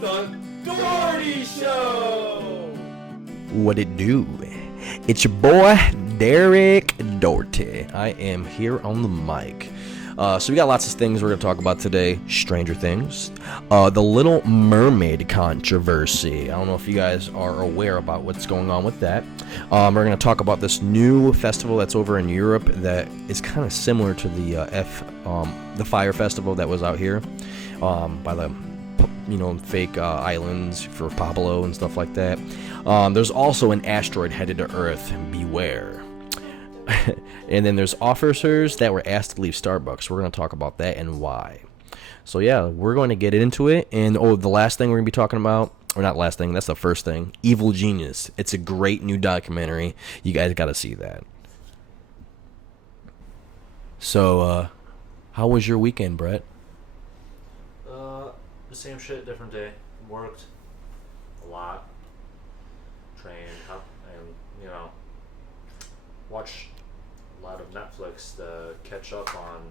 the Dougherty Show! What it do? It's your boy, Derek Dougherty. I am here on the mic. So we got lots of things we're going to talk about today. Stranger Things. The Little Mermaid controversy. I don't know if you guys are aware about what's going on with that. We're going to talk about this new festival that's over in Europe that is kind of similar to the Fire Festival that was out here by the fake islands for Pablo and stuff like that. There's also an asteroid headed to Earth. Beware. And then there's officers that were asked to leave Starbucks. We're going to talk about that and why. So yeah, we're going to get into it. And the last thing we're going to be talking about, or not last thing, that's the first thing, Evil Genius. It's a great new documentary. You guys got to see that. So, how was your weekend, Brett? The same shit, different day. Worked a lot, trained, and watched a lot of Netflix to catch up on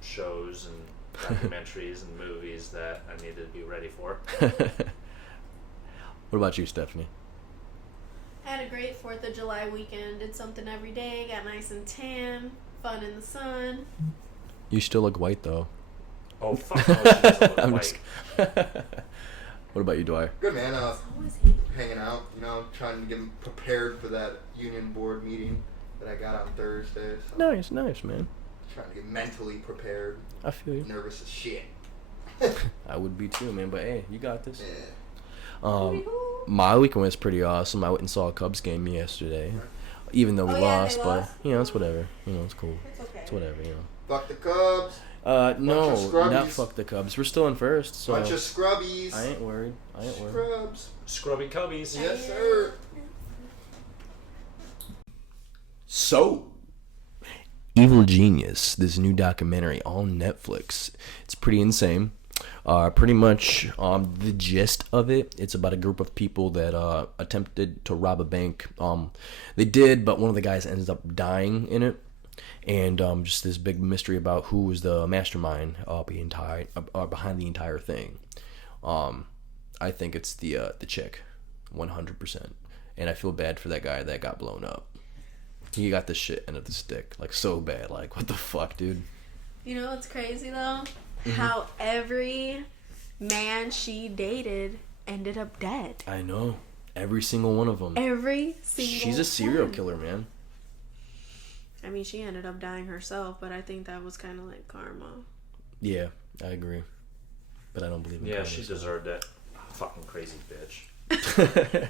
shows and documentaries and movies that I needed to be ready for. What about you, Stephanie? I had a great 4th of July weekend. Did something every day. Got nice and tan. Fun in the sun. You still look white, though. Oh, fuck no, she doesn't look I'm white. just... What about you, Dwyer? Good, man. Hanging out, trying to get prepared for that union board meeting that I got on Thursday. So Nice, man. Trying to get mentally prepared. I feel you. Nervous as shit. I would be too, man. But hey, you got this. Yeah. My weekend was pretty awesome. I went and saw a Cubs game yesterday, even though we lost. They But lost? it's whatever. It's cool. It's okay. It's whatever. Fuck the Cubs. No, scrubbies. not fuck the Cubs. We're still in first, so Bunch of scrubbies. I ain't worried. Scrubs. Scrubby Cubbies. Yes, sir. So, Evil Genius, this new documentary on Netflix. It's pretty insane. Pretty much the gist of it, it's about a group of people that attempted to rob a bank. They did, but one of the guys ended up dying in it. And just this big mystery about who was the mastermind behind the entire thing. I think it's the chick, 100%. And I feel bad for that guy that got blown up. He got the shit end of the stick, like so bad. Like, what the fuck, dude? You know what's crazy though? How every man she dated ended up dead. I know. Every single one of them. Every single She's a serial one. killer, man. I mean, she ended up dying herself, but I think that was kind of like karma. Yeah, I agree. But I don't believe in Yeah, karma, she so. deserved it. Fucking crazy bitch.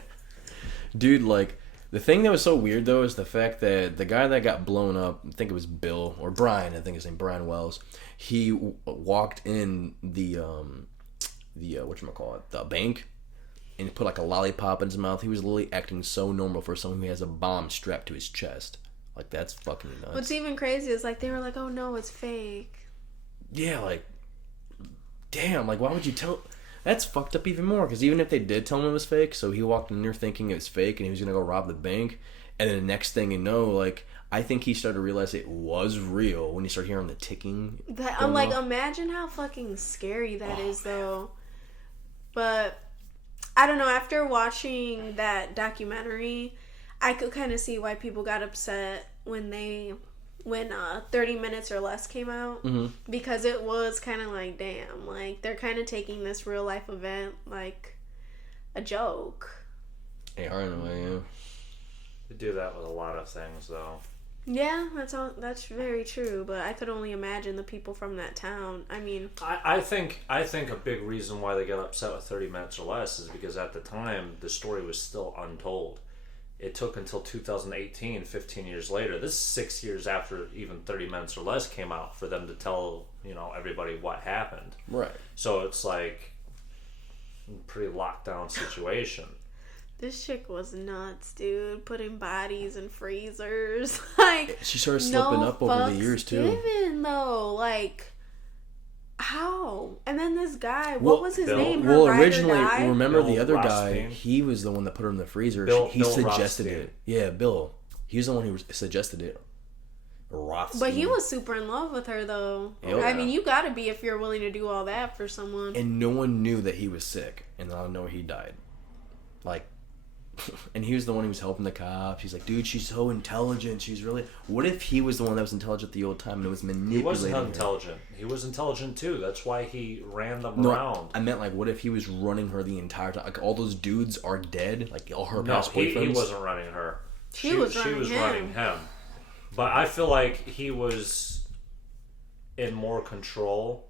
Dude, like, the thing that was so weird, though, is the fact that the guy that got blown up, I think it was Bill, or Brian, I think his name, Brian Wells, he walked in the the bank, and put, like, a lollipop in his mouth. He was literally acting so normal for someone who has a bomb strapped to his chest. Like, that's fucking nuts. What's even crazy is, like, they were like, oh, no, it's fake. Yeah, like, damn, like, why would you tell... That's fucked up even more, because even if they did tell him it was fake, so he walked in there thinking it was fake, and he was going to go rob the bank, and then the next thing you know, like, I think he started to realize it was real when he started hearing the ticking. I'm like, imagine how fucking scary that is, though. But, I don't know, after watching that documentary... I could kind of see why people got upset when 30 Minutes or Less came out. Mm-hmm. Because it was kind of like, damn, like, they're kind of taking this real life event like a joke. They are in a way, yeah. They do that with a lot of things, though. Yeah, that's very true, but I could only imagine the people from that town. I mean... I think a big reason why they got upset with 30 Minutes or Less is because at the time, the story was still untold. It took until 2018, 15 years later. This is 6 years after even 30 Minutes or Less came out for them to tell, everybody what happened. Right. So it's like a pretty locked down situation. This chick was nuts, dude. Putting bodies in freezers. Like, she started slipping up over the years, too. Given, though. Like, how? And then this guy, what was his name? Originally, remember Bill the other Rothstein. guy, he was the one that put her in the freezer. Bill He suggested Rothstein. it. Yeah, Bill. He was the one who suggested it. Rothstein. But he was super in love with her, though. Yep. I mean, you gotta be if you're willing to do all that for someone. And no one knew that he was sick. And then I know he died. Like, and he was the one who was helping the cops. He's like, dude, she's so intelligent. She's really... What if he was the one that was intelligent the old time and it was manipulating He wasn't her? intelligent. He was intelligent too. That's why he ran them No, around. I meant, like, what if he was running her the entire time? Like, all those dudes are dead? Like, all her No, past boyfriends? he wasn't running her. She was running him. But I feel like he was in more control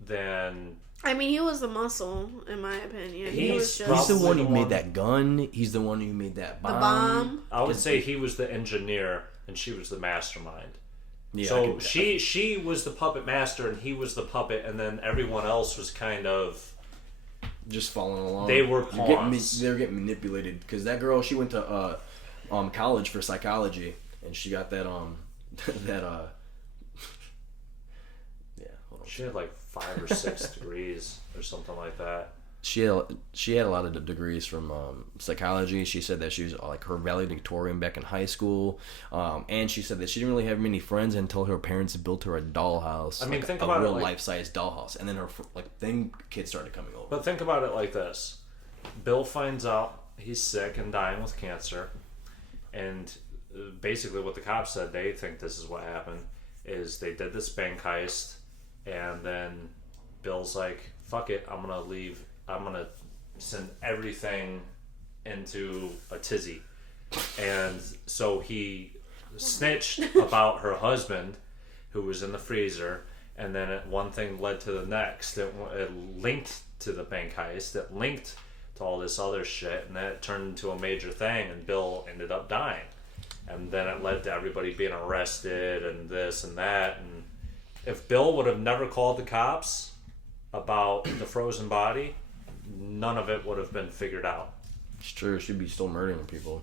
than... I mean, he was the muscle, in my opinion. He was just... He's the probably one who the made one- that gun. He's the one who made that bomb. the bomb. I would say he was the engineer and she was the mastermind. Yeah, I So can- she was the puppet master and he was the puppet, and then everyone else was kind of... just following along. They were You're getting pawns. They were getting manipulated because that girl, she went to college for psychology, and she got that that yeah. Hold on. She had like 5 or 6 degrees or something like that. She had a lot of degrees from psychology. She said that she was like her valedictorian back in high school, and she said that she didn't really have many friends until her parents built her a dollhouse. I mean, like think a about it, real like- life-size dollhouse, and then then kids started coming over. But think about it like this. Bill finds out he's sick and dying with cancer, and basically what the cops said, they think this is what happened, is they did this bank heist, and then Bill's like, fuck it, I'm gonna leave. I'm gonna send everything into a tizzy. And so he snitched about her husband, who was in the freezer, and then one thing led to the next. It linked to the bank heist, it linked to all this other shit, and that turned into a major thing, and Bill ended up dying. And then it led to everybody being arrested and this and that. And if Bill would have never called the cops about the frozen body, none of it would have been figured out. It's true. She'd be still murdering people.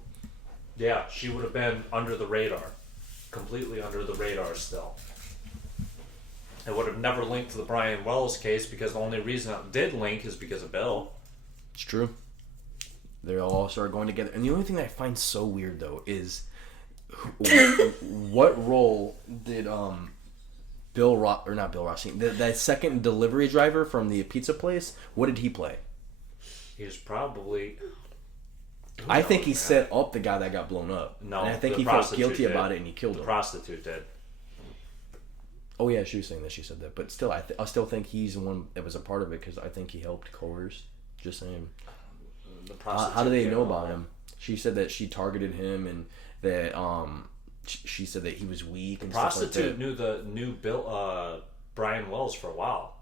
Yeah, she would have been under the radar. Completely under the radar still. It would have never linked to the Brian Wells case, because the only reason it did link is because of Bill. It's true. They all started going together. And the only thing that I find so weird, though, is what role did that second delivery driver from the pizza place, what did he play? He was probably... I think he set up the guy that got blown up. No, and I think the he felt prostitute guilty did. about it and he killed The him. prostitute did. Oh yeah, she was saying that she said that, but still, I still think he's the one that was a part of it because I think he helped coerce. Just saying. The How prostitute do they came know along. about him? She said that she targeted him and that she said that he was weak and Prostitute stuff like that. knew Bill Brian Wells for a while.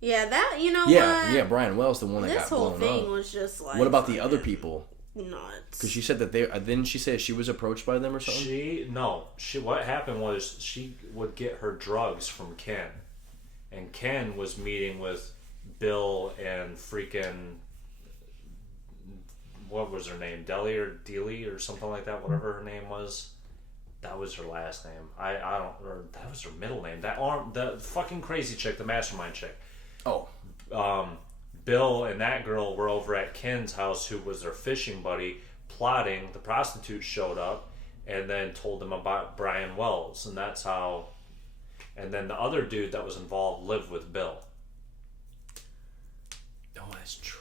Yeah, that, you know Yeah, what? yeah, Brian Wells, the one that This got whole blown thing up. was just like... What about the other fucking people? Nuts. Because she said that didn't she say she was approached by them or something? What happened was she would get her drugs from Ken, and Ken was meeting with Bill and freaking, what was her name, Deely or something like that, whatever her name was. That was her last name. I don't, or that was her middle name. The fucking crazy chick, the mastermind chick. Oh, Bill and that girl were over at Ken's house, who was their fishing buddy, plotting. The prostitute showed up and then told them about Brian Wells, and that's how. And then the other dude that was involved lived with Bill. oh, that's true.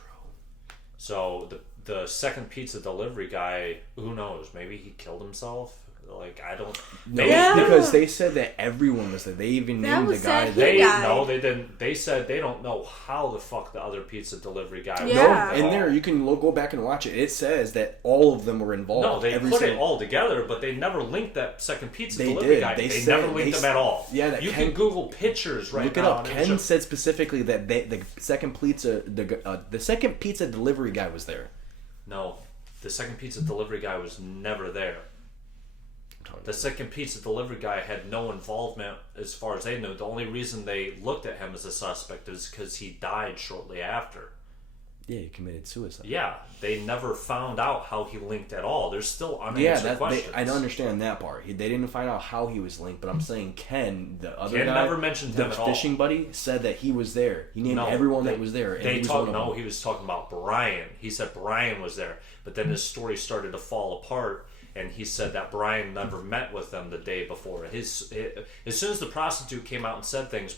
So the second pizza delivery guy, who knows? Maybe he killed himself. Like, I don't. No, Yeah. because they said that everyone was there. They even That named the was guy. sad. They died. no, they didn't. They said they don't know how the fuck the other pizza delivery guy. was Yeah. No, in there you can go back and watch it. It says that all of them were involved. No, they Every put it single- all together, but they never linked that second pizza They delivery did. guy. They They said- never linked they them at all. yeah, that you Ken- can Google pictures right Look it now. up. and Ken it'll- said specifically that the second pizza delivery guy was there. No, the second pizza delivery guy was never there. The second pizza delivery guy had no involvement as far as they knew. The only reason they looked at him as a suspect is because he died shortly after. Yeah, he committed suicide. Yeah, they never found out how he linked at all. There's still Yeah, unanswered questions. I don't understand that part. They didn't find out how he was linked, but I'm saying Ken, the other Ken guy, never mentioned the him at all. fishing buddy, said that he was there. He named No, everyone that was there. And They he was talked. one of No, them. he was talking about Brian. He said Brian was there, but then his story started to fall apart, and he said that Brian never met with them the day before. As soon as the prostitute came out and said things,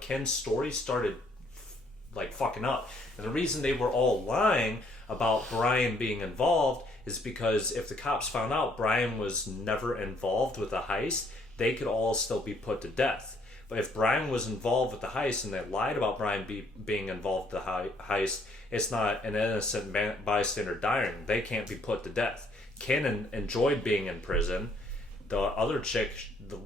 Ken's story started like fucking up. And the reason they were all lying about Brian being involved is because if the cops found out Brian was never involved with the heist, they could all still be put to death. But if Brian was involved with the heist and they lied about Brian being involved with the heist, it's not an innocent bystander dying. They can't be put to death. Ken enjoyed being in prison. The other chick, the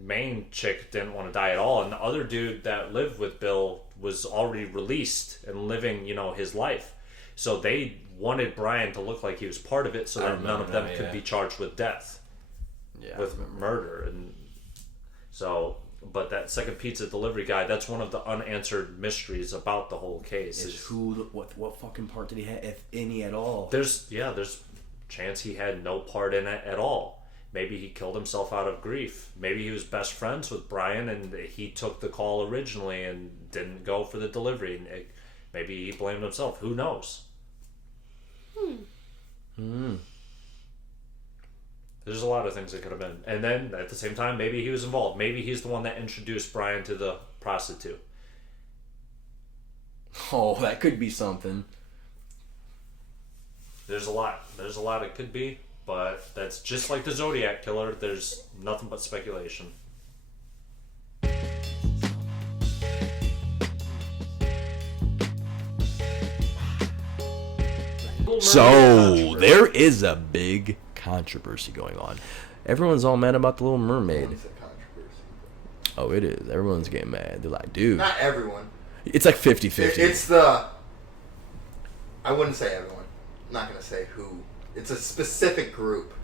main chick, didn't want to die at all. And the other dude that lived with Bill was already released and living, his life. So they wanted Brian to look like he was part of it so that none of them could be charged with death. Yeah, with murder. And so, but that second pizza delivery guy, that's one of the unanswered mysteries about the whole case. Is what fucking part did he have, if any at all? There's chance he had no part in it at all. Maybe he killed himself out of grief. Maybe he was best friends with Brian and he took the call originally and didn't go for the delivery. Maybe he blamed himself. Who knows? There's a lot of things it could have been. And then at the same time, maybe he was involved. Maybe he's the one that introduced Brian to the prostitute. Oh, that could be something. There's a lot it could be, but that's just like the Zodiac Killer. There's nothing but speculation. So, there is a big controversy going on. Everyone's all mad about the Little Mermaid. Oh, it is. Everyone's getting mad. They're like, dude. Not everyone. It's like 50-50. It's I wouldn't say everyone. I'm not going to say who. It's a specific group.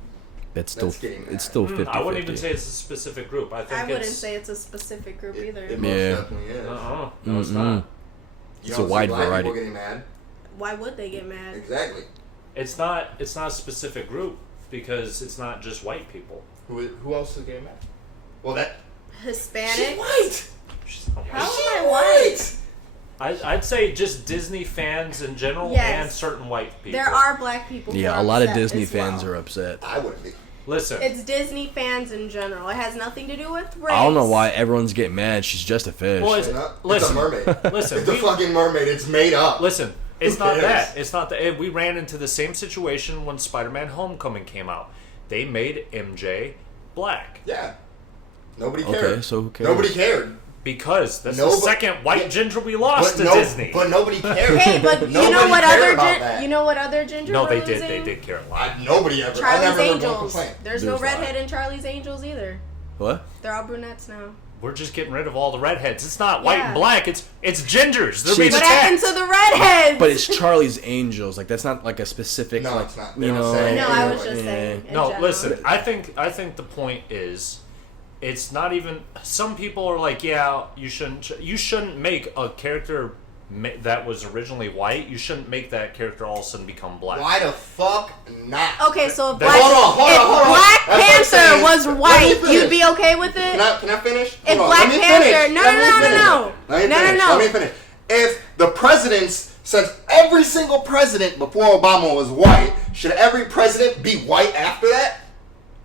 That's still getting mad. It's still 50-50. I wouldn't even say it's a specific group. I wouldn't say it's a specific group either. It most definitely is. No, it's not. It's a wide variety. People getting mad. Why would they get mad? Exactly. It's not a specific group because it's not just white people. Who else is getting mad? Well, that Hispanic. She's white. She's not How white. am I white? I'd say just Disney fans in general and certain white people. There are black people who Yeah, are a lot of upset Disney as fans well. are upset. I wouldn't be. Listen. It's Disney fans in general. It has nothing to do with race. I don't know why everyone's getting mad. She's just a fish. Well, It's listen, a mermaid. Listen, It's a fucking mermaid. It's made up. Listen, it's Who not cares? that. It's not that. We ran into the same situation when Spider-Man Homecoming came out. They made MJ black. Yeah. Nobody cared. Okay, so who cares? Nobody cared. Because that's the second white ginger we lost to But Disney. But nobody cared. Hey, but you Nobody know what cared other about that. you know what other gingers No, were they losing? did. They did care a lot. Nobody ever. I Charlie's never heard one Angels. complain. There's no There's redhead in Charlie's Angels either. What? They're all brunettes now. We're just getting rid of all the redheads. It's not white Yeah. and black. It's gingers. They're See, being What attacked. happened to the redheads? But it's Charlie's Angels. Like, that's not like a specific. No, like, it's not. You They don't know. say no, it. I was just Yeah. saying. in No, general. listen. I think the point is, it's not even. Some people are like, yeah, you shouldn't make a character that was originally white. You shouldn't make that character all of a sudden become black. Why the fuck not? Okay, so if That's- Black, Hold on. if Black That's what I'm saying. Panther was Let me white, finish. you'd be okay with it? Can I finish? If Hold on, Black let me Panther, finish. no. Let me finish. If the presidents, since every single president before Obama was white, should every president be white after that?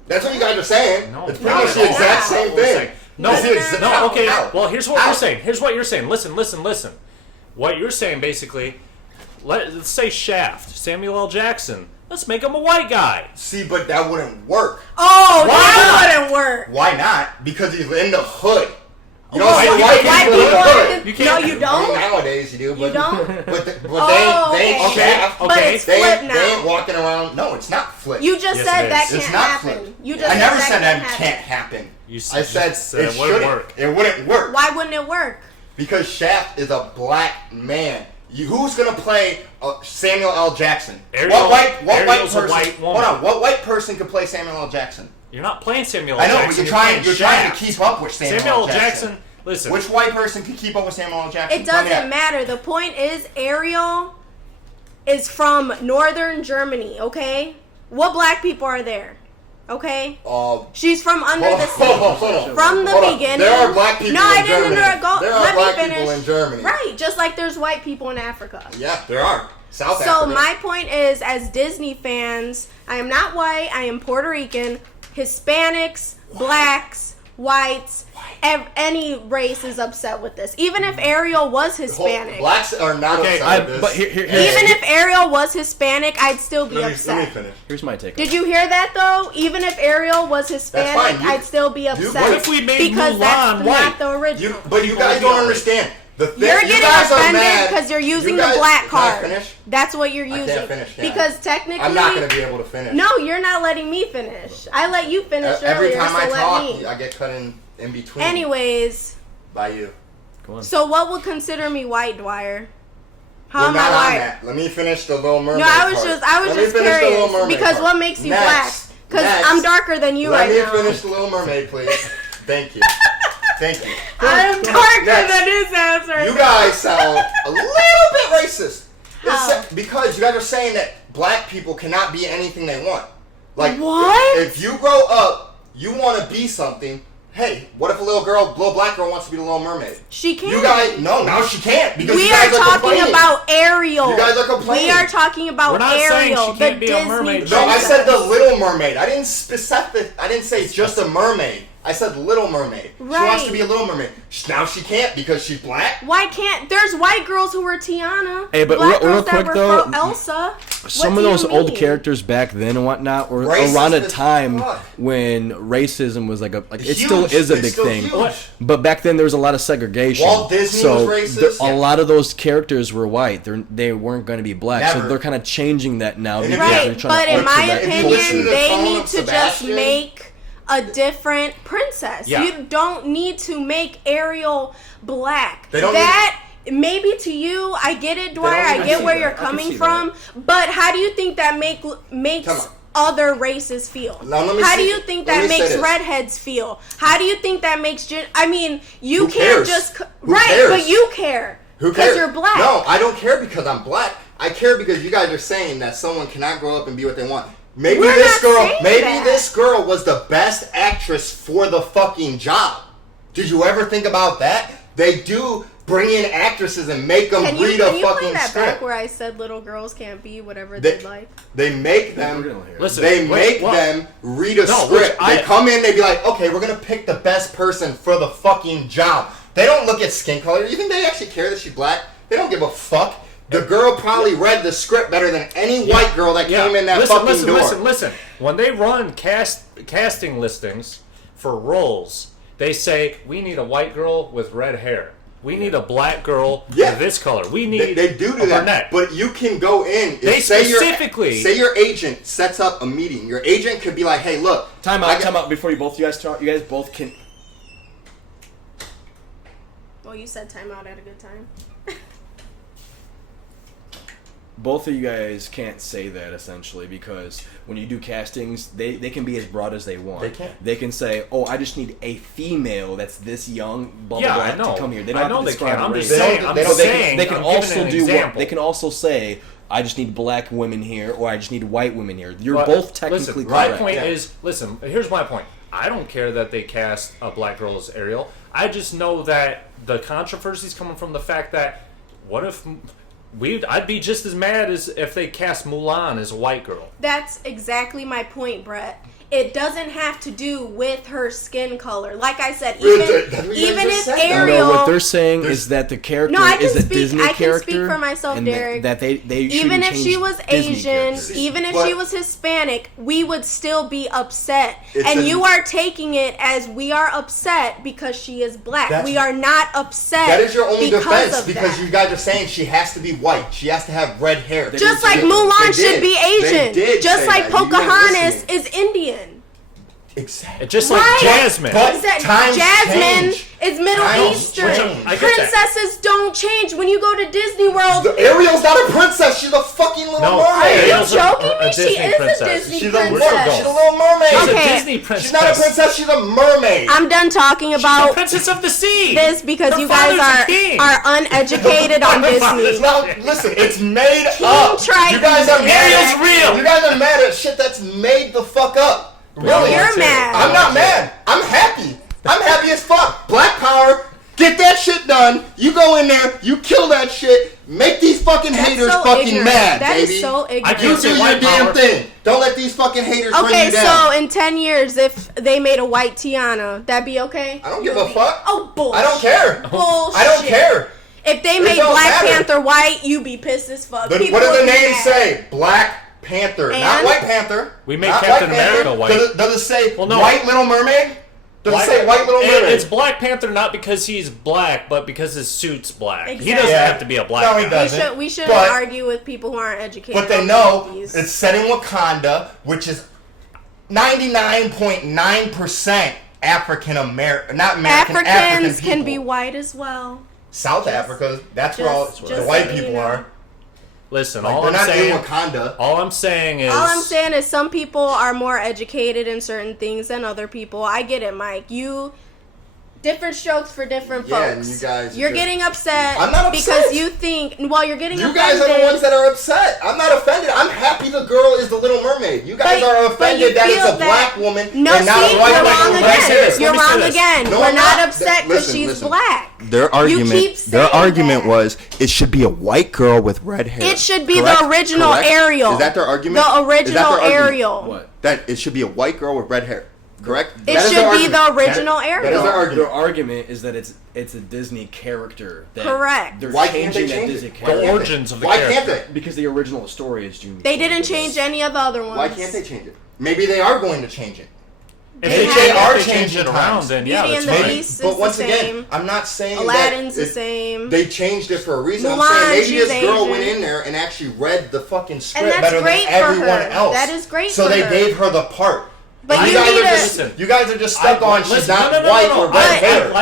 That's what you guys are saying. No, it's pretty much the no, exact no. same thing. No, It's the exact- no, okay. How? Well, here's what How? you're saying. Here's what you're saying. Listen. What you're saying basically, let's say Shaft, Samuel L. Jackson. Let's make him a white guy. See, but that wouldn't work. Oh, Why that wouldn't work. Why not? Because he's in the hood. You Oh, don't see white white people people in the are hood. in the- You can't- No, you I mean, don't. nowadays you do, but You don't. But Oh, they ain't okay. Shaft. But Okay. it's They flipped ain't, they ain't now. walking around. No, it's not flipped. You just Yes, said it that is. It's can't not happen. flipped. You just I never said said that can't can't happen. happen. You I said just it wouldn't shouldn't. work. It wouldn't work. Why wouldn't it work? Because Shaft is a black man. Who's gonna play Samuel L. Jackson? Ariel's what white a person? white woman. Hold on. What white person could play Samuel L. Jackson? You're not playing Samuel I L. know, Jackson. but you're trying to Shaft. keep up with Samuel Samuel L. L. Jackson. Listen. Which white person can keep up with Samuel L. Jackson? It Tell me doesn't that. matter. The point is, Ariel is from northern Germany, okay? What black people are there? Okay? She's from under the sea. Hold on. From the Hold on. beginning. There are black people No, I in didn't Germany. go. There are Let black me finish. people in Germany. Right, just like there's white people in Africa. Yeah, there are. South So Africa. my point is, as Disney fans, I am not white. I am Puerto Rican. Hispanics, blacks, whites, any race is upset with this. Even if Ariel was Hispanic. Blacks are not upset with this. But Even if Ariel was Hispanic, I'd still be upset. Let me finish. Here's my take. Did you hear that though? Even if Ariel was Hispanic, I'd still be upset. What if we made because Mulan that's white? not the original. But you guys don't understand. You're getting offended because you're using the black card. Can I finish? That's what you're using. I can't finish, can I? Because technically, I'm not going to be able to finish. No, you're not letting me finish. I let you finish Every earlier, time so I let talk, me. I get cut in between. Anyways, By you. Go on. so what would consider me white, Dwyer? How We're am not I on white? that. Let me finish the Little Mermaid No, I was part. just curious because what makes you black? Because I'm darker than you right now. Let me finish the Little Mermaid, please. Thank you. Thank you. I'm darker than his ass right You now. guys sound a little bit racist. How? Because you guys are saying that black people cannot be anything they want. Like, What? If you grow up, you want to be something. Hey, what if a little black girl wants to be the Little Mermaid? She can't. You guys, no, now she can't because We you guys are talking complaining. about Ariel. You guys are complaining. We are talking about We're not saying Ariel, she the can't be a Disney mermaid. No, I princess. said the Little Mermaid. I didn't I didn't say just a mermaid. I said Little Mermaid. She wants Right. to be a Little Mermaid. Now she can't because she's black. Why can't? There's white girls who were Tiana. Hey, but black real girls that quick, were though, Elsa. Some What of do those you old mean? characters back then and whatnot were Racist around a as time fuck. when racism was like it Huge. still is a It's big still thing. huge. But back then there was a lot of segregation. Walt Disney so was racist. a lot of those characters were white. They weren't going to be black. So Never. they're kind of changing that now And because they're Right, trying but to in alter my that If you listen to opinion, the they tone need of to just Sebastian- make a different princess. Yeah. You don't need to make Ariel black. They don't that maybe to you, I get it, Dwyer. I even get see where that. you're I can coming see from. But how do you think that makes Come on. other races feel? Now, let me How do see- you think let that me say makes this. redheads feel? How do you think that makes I mean, you Who can't cares? just Who right, cares? but you care Who because cares? you're black. No, I don't care because I'm black. I care because you guys are saying that someone cannot grow up and be what they want. Maybe We're this not girl, saying maybe that. this girl was the best actress for the fucking job. Did you ever think about that? They do bring in actresses and make them Can you read a play fucking that script. back where I said little girls can't be whatever They- they like? They make them. Listen, They wait, make what? them read a No, script. which They come in, they be like, okay, we're gonna pick the best person for the fucking job. They don't look at skin color. You think they actually care that she's black? They don't give a fuck. The girl probably read the script better than any white girl that came in that fucking door. Listen. When they run casting listings for roles, they say, we need a white girl with red hair. We need a black girl with this color. We need They do a that, brunette. but you can go in. They say specifically- say your agent sets up a meeting. Your agent could be like, "Hey, look, Time I out, got- time out. Before you guys talk, you guys both can. Well, you said time out at a good time. Both of you guys can't say that essentially because when you do castings, they can be as broad as they want. They can. They can say, "Oh, I just need a female that's this young, blah Yeah, blah I blah, know. to come here." They I don't know have to they describe can. I'm the just race. saying. I'm They just don't- saying. They can I'm also giving an do. example. They can also say, "I just need black women here," or "I just need white women here." You're But both technically listen, correct. my point Yeah. is, listen, here's my point. I don't care that they cast a black girl as Ariel. I just know that the controversy's coming from the fact that what if I'd be just as mad as if they cast Mulan as a white girl. That's exactly my point, Brett. It doesn't have to do with her skin color. Like I said, That's what you even just if said. No, Ariel, No, what they're saying is that the character No, I can is a speak- Disney I can character. speak for myself, and Derek. That they even shouldn't if she change was Disney Asian, characters. even if But- she was Hispanic, we would still be upset. It's And a- you are taking it as we are upset because she is black. That's- We are not upset. That is your only because defense of because that. you guys are saying she has to be white. She has to have red hair. Just They like did. Mulan They should did. be They Asian. did Just say like that. You weren't Pocahontas listening. is Indian. Exactly. Just like Right. Jasmine. But- Jasmine change. is Middle Times Eastern. change. I get that. Princesses don't change. When you go to Disney World, Ariel's not a princess. She's a fucking little No, mermaid. are you Ariel's a joking me? Disney She is princess. a Disney She's a princess. what? She's a little mermaid. She's Okay. a Disney princess. She's not a princess. She's a mermaid. I'm done talking She's about the princess of the sea. this because Her you guys father's a king. are uneducated on It's Disney. not. Listen, it's made King up. Triton You guys are is mad. Ariel's real. You guys are mad at shit that's made the fuck up. Really? You're too. mad. I'm not mad. I'm happy. I'm happy as fuck. Black power. Get that shit done. done. You go in there, you kill that shit, make these fucking haters so fucking ignorant. mad, That baby. is so ignorant. You do your damn thing. Don't let these fucking haters bring Okay, you down. so in 10 years, if they made a white Tiana, that'd be okay? I don't give a fuck. Oh, bullshit. I don't care. Bullshit. I don't care. If they It made don't Black matter. Panther white, you be pissed as fuck. What People does would the be name mad. say? Black Panther, not And? White Panther. We made Not Captain White Panther. America white. Does it say Well, no. White Little Mermaid? Does it say White Little Mermaid? It's Black Panther not because he's black, but because his suit's black. He Exactly. doesn't Yeah. have to be a black No, he guy. doesn't. We shouldn't But- argue with people who aren't educated. But they on know movies. it's set in Wakanda, which is 99.9% African American, not American, African Africans people. can be white as well. South Africa. That's where all just the white so you people know. are. Listen, Like, all they're I'm not saying, in Wakanda. all I'm saying is, All I'm saying is some people are more educated in certain things than other people. I get it, Mike. Different strokes for different Yeah, folks. and you guys You're just- getting upset. I'm not upset. because you think. Well, you're getting You offended. guys are the ones that are upset. I'm not offended. I'm happy the girl is the Little Mermaid. You guys But- are but you offended that it's feel a black woman No, and not see, a white you're woman. wrong Let me say again. this, let You're me say wrong this. again. No, We're I'm not not. upset because Listen, she's listen. black. Their You keep saying that. was it should be a white girl with red hair. It should be Correct? the original Correct? Ariel. Is that their argument? The Is that original their argument? Ariel. What? That it should be a white girl with red hair. Correct? It That is should their be the argument. original That is Ariel. their Their argument. argument is that it's a Disney character. That Correct. They're Why can't they changing that change Disney it? character. The origins of the Why character. can't they? Because the original story is June. They didn't change any of the other ones. Why can't they change it? Maybe they are going to change it. If They they have- are They change changing it it around, times. then yeah, Beauty that's and the fine. Beast is But once the again, same. I'm not saying Aladdin's that the same. They changed it for a reason. Mulan, I'm saying maybe she's this girl Asian. went in there and actually read the fucking script that's better great than for everyone her. else. That is great So for they her. gave her the part. But you you guys need are to. just you guys are just stuck on she's Listen, not no, white or red hair.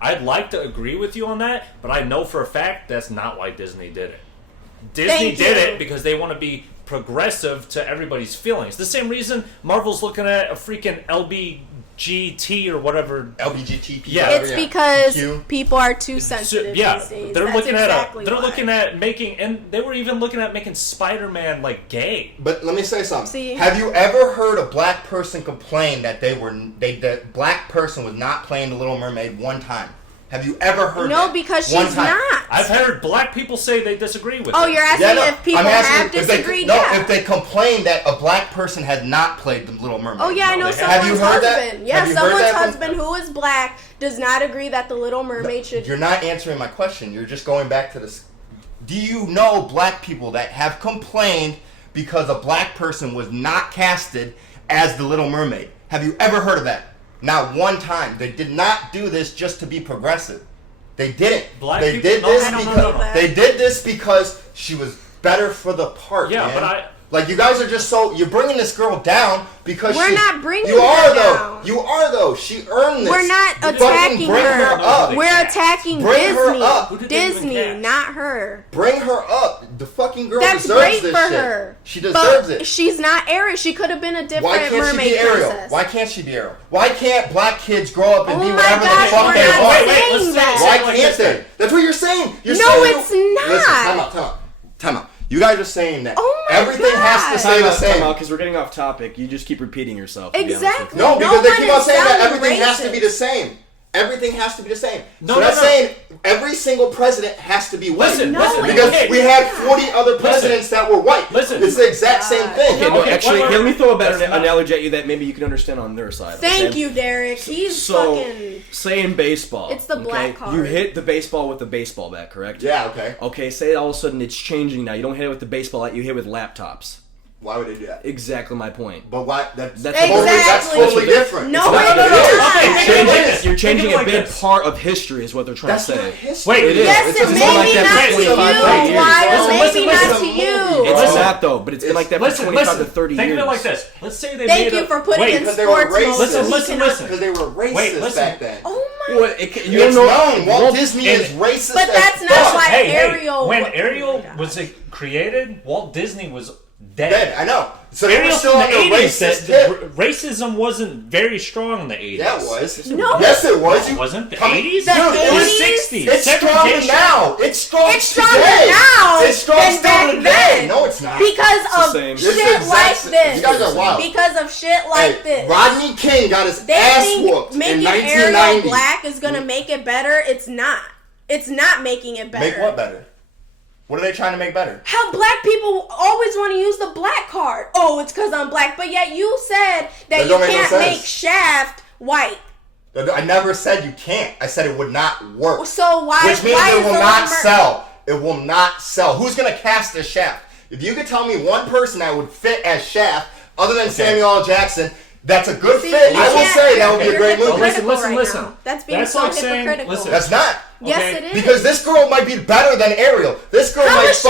I'd like to agree with you on that, but I know for a fact that's not why Disney did it. Disney Thank did you. it because they want to be progressive to everybody's feelings. The same reason Marvel's looking at a freaking LBGT or whatever. LBGT. Yeah. It's because Q. people are too So, sensitive yeah, these days. they're That's looking exactly at they're why. looking at making, and they were even looking at making Spider-Man like gay. But let me say something. See? Have you ever heard a black person complain that the black person was not playing the Little Mermaid one time? Have you ever heard No, that? because One she's time. not. I've heard black people say they disagree with Oh, it. you're asking no, if people I'm asking have if they- disagreed? No, Yeah. if they complain that a black person has not played the Little Mermaid. Oh yeah, I No, know they have. Have you someone's heard that? husband. Yeah, Have you heard someone's that from- husband who is black does not agree that the Little Mermaid should. You're not answering my question. You're just going back to this. Do you know black people that have complained because a black person was not casted as the Little Mermaid? Have you ever heard of that? Not one time. They did not do this just to be progressive. They didn't. Black they people- did no, this I don't because know that. they did this because she was better for the part. Yeah, man. but like you guys are just so you're bringing this girl down because We're she, not bringing you her are though. down. You are though. She earned this. We're not Fucking attacking bring her. up. They We're cast. attacking Bring her Disney. up. Who did they even Disney, cast? not her. Bring her up. The fucking girl That's deserves great this for shit. her. She deserves but it. she's not Ariel. She could have been a different Why can't she mermaid be Ariel? princess. Why can't she be Ariel? Why can't black kids grow up and Oh be my whatever gosh, the fuck we're they not want? saying let's that. say Why it like can't this they? then. That's what you're saying. You're No, saying it's Listen, not. time out. You guys are saying that Oh my everything has to God. stay the Time same. out, because we're getting off topic. You just keep repeating yourself. to be honest with Exactly. you. No, because they one keep on is saying that sounding everything has to be racist. the same. Everything has to be the same. No, so no, that's no. saying every single president has to be white. Listen, No, listen, Because okay. we had 40 other presidents that were white. Listen. It's the exact same thing. Okay, no, Okay, actually, wait, here, let me throw a better that's not- analogy at you that maybe you can understand on their side. Thank okay? you, Derek. He's So, fucking. say in baseball. It's the black okay, card. You hit the baseball with the baseball bat, correct? Yeah, okay. Okay, say all of a sudden it's changing now. You don't hit it with the baseball bat, you hit it with laptops. Why would they do that? Exactly my point. But why? That's Exactly. totally different. No, It's not it's what it not. is. Okay, You're think of it changing, like this. you're changing Think of a it like big this. part of history is what they're trying That's to not say. history. Wait, It is. Yes, It's it been maybe like that not for to 25, you. 30 years. Why? Listen, Maybe listen, not to listen. you. It's Listen. not though, but it's been like that for Listen, 25 listen. to 30 Think years. of it like this. Let's say they Thank made you for putting wait, in because they were sports racist. mode. Listen, so we listen, cannot- listen. Because they were racist Wait, listen. back then. Oh my. You It's don't know. known. Walt Disney is racist. But as that's not fuck. why Hey, Ariel. when oh Ariel my was God. created, Walt Disney was dead. Dead, I know. So they were Ariel still from on the the 80s. racist That tip. racism wasn't very strong in the 80s. Yeah, it was. No. Yes, it was. No, it wasn't. The Come- 80s? The Dude, It was 80s? 60s. It's stronger Segregation. now. It's strong It's stronger today. now It's strong than still back today. then. No, it's not. Because the of same. It's the shit exact like same. this. You guys are wild. Because of shit like Hey, this. Rodney King got his They ass think whooped in making Ariel 1990. black is gonna make it better. It's not. It's not making it better. Make what better? What are they trying to make better? How black people always want to use the black card. Oh, it's because I'm black. But yet you said that you can't make Shaft white. I never said you can't. I said it would not work. So why? Which means it will not sell. It will not sell. Who's going to cast as Shaft? If you could tell me one person that would fit as Shaft, other than Samuel L. Jackson, that's a good fit. I will say that would be a great movie. Listen. That's being so hypocritical. That's not. Yes, it is. Because this girl might be better than Ariel. This girl Who's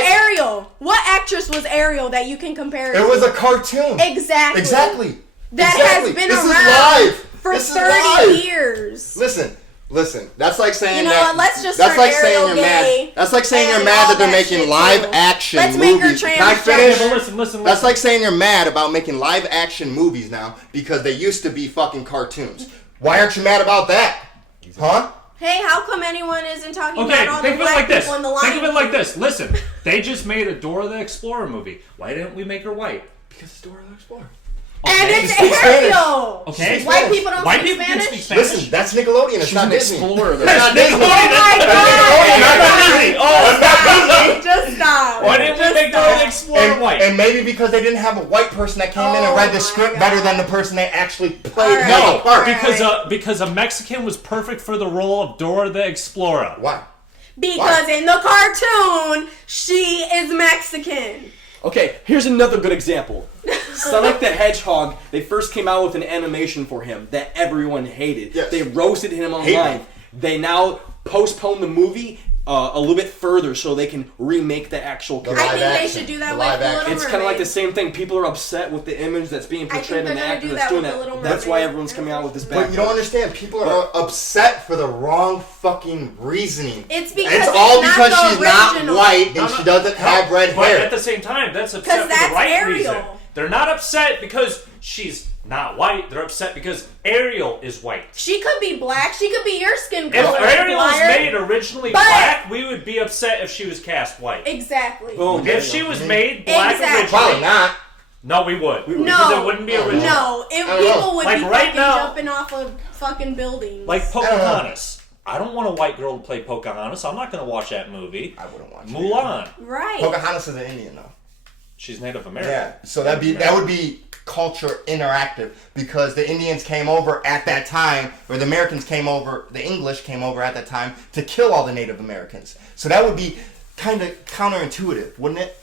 Ariel? What actress was Ariel that you can compare it to? It was a cartoon. Exactly. That has been around for 30 years. Listen. That's like saying let's just that's like saying you're mad. That's like saying you're mad that they're making live action movies. Let's make her transgender. Can I finish? Listen. That's like saying you're mad about making live action movies now because they used to be fucking cartoons. Why aren't you mad about that? Huh? Hey, how come anyone isn't talking about all the black people in the line? Think of it like this. Listen, they just made a Dora the Explorer movie. Why didn't we make her white? Because it's Dora the Explorer. Okay. And it's Ariel. Okay. White people don't speak Spanish? Speak Spanish. Listen, that's Nickelodeon. It's not Disney. Explorer. It's not Disney. Oh my God! Just stop. Why didn't we make Dora the Explorer white? And maybe because they didn't have a white person that came in and read the script better than the person they actually played. No, because a Mexican was perfect for the role of Dora the Explorer. Why? Because in the cartoon, she is Mexican. Okay, here's another good example. Sonic the Hedgehog, they first came out with an animation for him that everyone hated. Yes. They roasted him online. They now postponed the movie a little bit further so they can remake the actual character. I think they should do that with The Little Mermaid. It's kind of like the same thing. People are upset with the image that's being portrayed and the actor that's doing that. That's why everyone's coming out with this bad. But you don't understand. People are upset for the wrong fucking reasoning. It's because it's all because she's original. not white and she doesn't have red hair. But at the same time, that's upset for the right Ariel. reason. They're not upset because she's not white. They're upset because Ariel is white. She could be black. She could be your skin color. If Ariel was made originally black, we would be upset if she was cast white. Exactly. Boom. If she was made black originally, probably not. No, we would. No, because it wouldn't be original. No, people would like be right now, jumping off of fucking buildings. Like Pocahontas. I don't want a white girl to play Pocahontas. I'm not going to watch that movie. I wouldn't watch Mulan. Right. Pocahontas is an Indian though. She's Native American. Yeah, so that would be culture interactive because the Indians came over at that time, or the Americans came over, the English came over at that time to kill all the Native Americans. So that would be kind of counterintuitive, wouldn't it?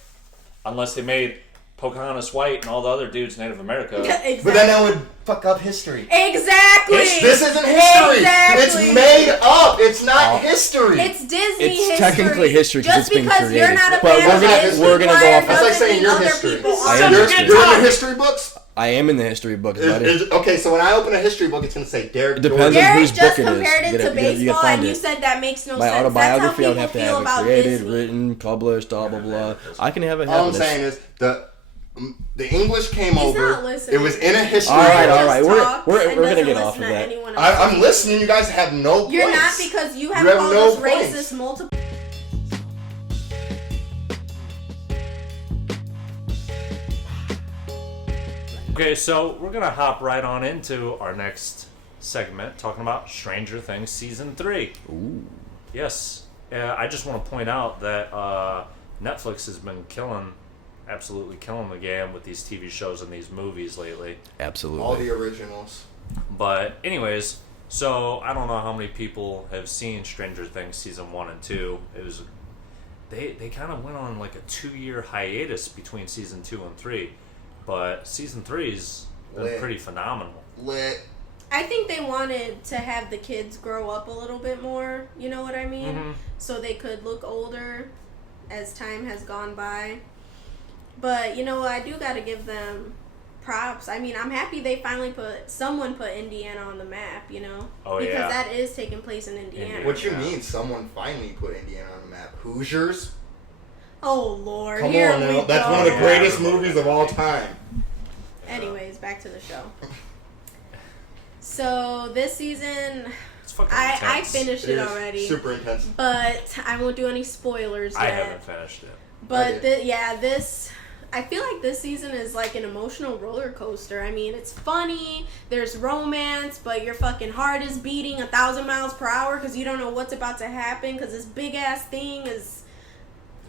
Unless they made Pocahontas white and all the other dudes Native America. Exactly. But then that would fuck up history. Exactly. This isn't history. Exactly. It's made up. It's not history. It's Disney It's history. technically history because it's being created. Just because you're not a But fan we're gonna go off. That's like saying your history. You're in the history books. I am in the history books, buddy. Okay, so when I open a history book, it's gonna say Derek. It depends on Derek whose just book it is. compared it to baseball, and you said that makes no sense. My autobiography, I would have to have it created, Disney. written, published, blah blah blah. I can have it happen. All I'm saying is the English came He's over. not listening. It was in a history. All right. Talks We're and gonna doesn't get off of listen to that. anyone else. I'm listening. You guys have no points. You're not, because you have called no us points. racist multiple. Okay, so we're going to hop right on into our next segment, talking about Stranger Things Season 3. Ooh. Yes. I just want to point out that Netflix has been absolutely killing the game with these TV shows and these movies lately. Absolutely. All the originals. But anyways, so I don't know how many people have seen Stranger Things Season 1 and 2. It was they kind of went on like a 2-year hiatus between Season 2 and 3. But Season 3's been pretty phenomenal. Lit. I think they wanted to have the kids grow up a little bit more, you know what I mean? Mm-hmm. So they could look older as time has gone by. But, you know, I do got to give them props. I mean, I'm happy they finally someone put Indiana on the map, you know? Oh, because yeah. that is taking place in Indiana. What you mean someone finally put Indiana on the map? Hoosiers? Oh, Lord. Come Here on we now. That's go. one of the greatest movies of all time. Anyways, back to the show. So this season, It's fucking I intense. finished it already. Super intense. But I won't do any spoilers yet. I haven't finished it. But I did. this I feel like this season is like an emotional roller coaster. I mean, it's funny, there's romance, but your fucking heart is beating 1,000 miles per hour because you don't know what's about to happen because this big ass thing is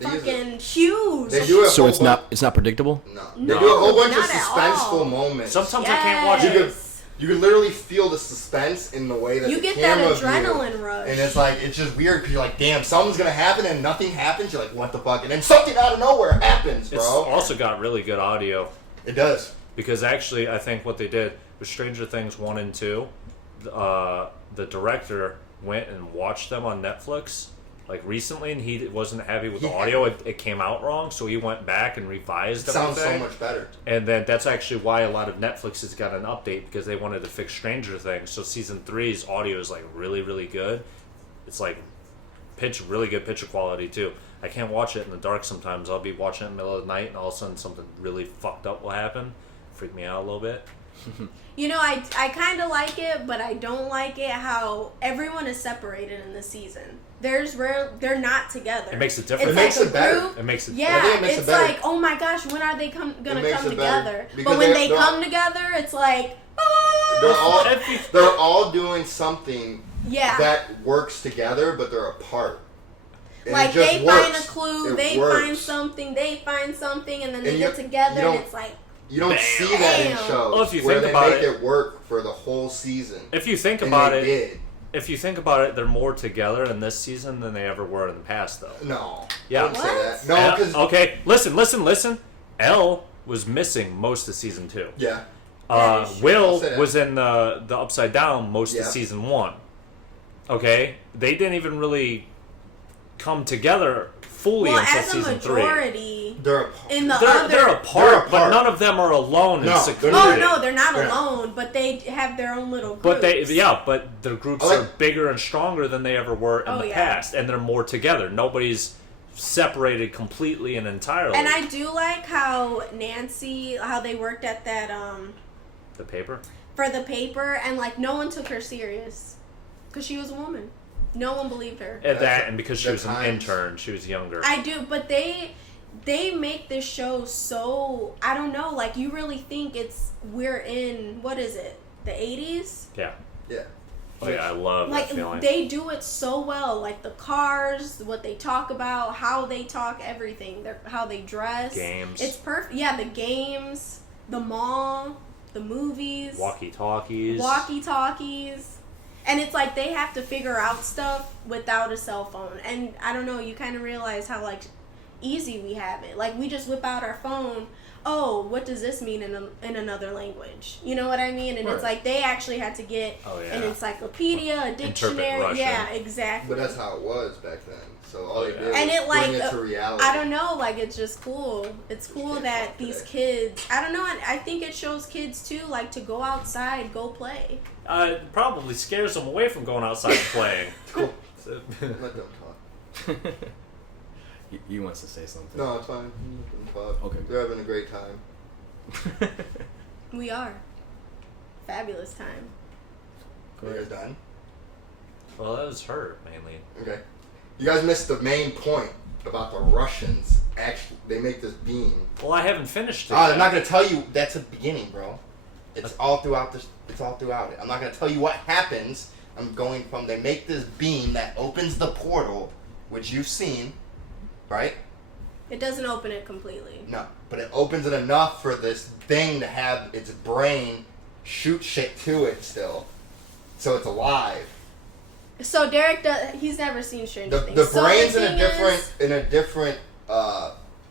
fucking huge. So it's not predictable? No. They do a whole bunch of suspenseful moments. Sometimes I can't watch it. You can literally feel the suspense in the way that you the get camera that adrenaline rush. And it's like, it's just weird because you're like, damn, something's going to happen and nothing happens. You're like, what the fuck? And then something out of nowhere happens, bro. It's also got really good audio. It does. Because actually, I think what they did with Stranger Things 1 and 2, the director went and watched them on Netflix like recently, and he wasn't happy with the audio. It came out wrong, so he went back and revised everything. Sounds so much better. And then that's actually why a lot of Netflix has got an update, because they wanted to fix Stranger Things. So season 3's audio is like really, really good. It's like really good picture quality too. I can't watch it in the dark sometimes. I'll be watching it in the middle of the night, and all of a sudden something really fucked up will happen. Freak me out a little bit. You know, I kind of like it, but I don't like it how everyone is separated in this season. They're not together. It makes it different. It makes it better. It makes it it's like, oh my gosh, when are they gonna come together? But when they come together, it's like, they're all doing something Yeah. that works together, but they're apart. And like, they works. find a clue, It works. find something, and then they get together, and it's like... You don't see that in shows well, if you where think they about make it work for the whole season. If you think about it, if you think about it, they're more together in this season than they ever were in the past, though. No. Yeah. I wouldn't say that. No, because... Okay, listen. Elle was missing most of season 2. Yeah. Will was in the Upside Down most of season 1. Okay? They didn't even really come together fully until season 3. They're apart, but none of them are alone in seclusion. Oh no, they're not alone, but they have their own little groups. But their groups are bigger and stronger than they ever were in the past, and they're more together. Nobody's separated completely and entirely. And I do like how they worked at that the paper? For the paper, and like no one took her serious because she was a woman. No one believed her. And because she was an intern, she was younger. I do, but they make this show so, I don't know, like you really think we're in, what is it, the 80s? Yeah. Yeah. Oh yeah, I love that feeling. They do it so well, like the cars, what they talk about, how they talk, everything, how they dress. Games. It's perfect. Yeah, the games, the mall, the movies. Walkie-talkies. And it's like they have to figure out stuff without a cell phone. And I don't know, you kind of realize how like easy we have it. Like we just whip out our phone. Oh, what does this mean in another language? You know what I mean? And it's like they actually had to get an encyclopedia, a dictionary. Yeah, exactly. But that's how it was back then. So all they did was bring it to reality. I don't know, like it's just cool. It's cool that these kids, I don't know, I think it shows kids too, like to go outside, go play. It probably scares them away from going outside and playing. It's cool. Let them talk. He wants to say something. No, it's fine. Let them talk. Okay. They're having a great time. We are. Fabulous time. You're done? Well, that was her, mainly. Okay. You guys missed the main point about the Russians. Actually, they make this beam. Well, I haven't finished it. I'm not going to tell you. That's the beginning, bro. It's all throughout this. It's all throughout it. I'm not going to tell you what happens. I'm going from they make this beam that opens the portal, which you've seen, right? It doesn't open it completely. No, but it opens it enough for this thing to have its brain shoot shit to it still, so it's alive. So Derek, he's never seen Stranger Things. The brain's in a different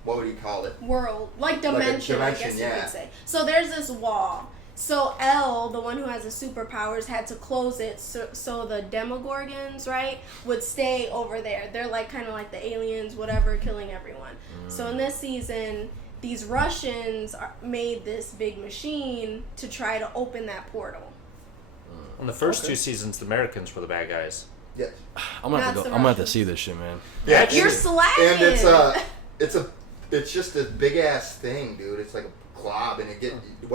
what would you call it? World, like dimension, I guess you could say. So there's this wall. So Elle, the one who has the superpowers, had to close it so the Demogorgons, right, would stay over there. They're like kind of like the aliens, whatever, killing everyone. So in this season, these Russians made this big machine to try to open that portal. In the first 2 seasons, the Americans were the bad guys. Yes. I'm gonna have to see this shit, man. Yeah, you're slacking. And it's just a big ass thing, dude. It's like a glob, and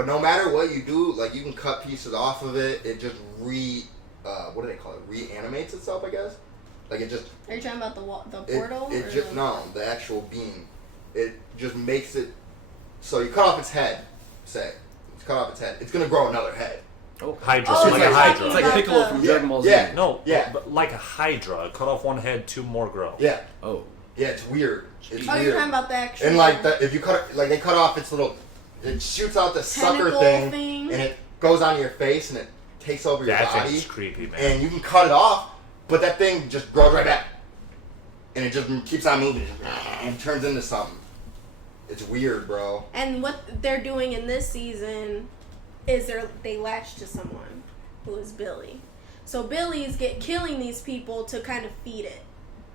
no matter what you do, like you can cut pieces off of it. It just what do they call it? Reanimates itself, I guess. Like it just. Are you talking about the portal? No, the actual beam. It just makes it So you cut off its head. Say, you cut off its head. It's gonna grow another head. Oh, Hydra. Oh, like you're a Hydra. talking It's like Piccolo from Dragon Ball Z. Yeah. No, Yeah. but like a Hydra. Cut off one head, 2 more grow. Yeah. Oh. Yeah, it's weird. It's Oh, weird. you're talking about the actual. And like if you cut it, like they cut off its little, it shoots out the sucker Tentacle thing, and it goes on your face and it takes over your That body. thing's creepy, man. And you can cut it off, but that thing just grows right back, and it just keeps on moving and turns into something. It's weird, bro. And what they're doing in this season is they latch to someone who is Billy. So Billy's killing these people to kind of feed it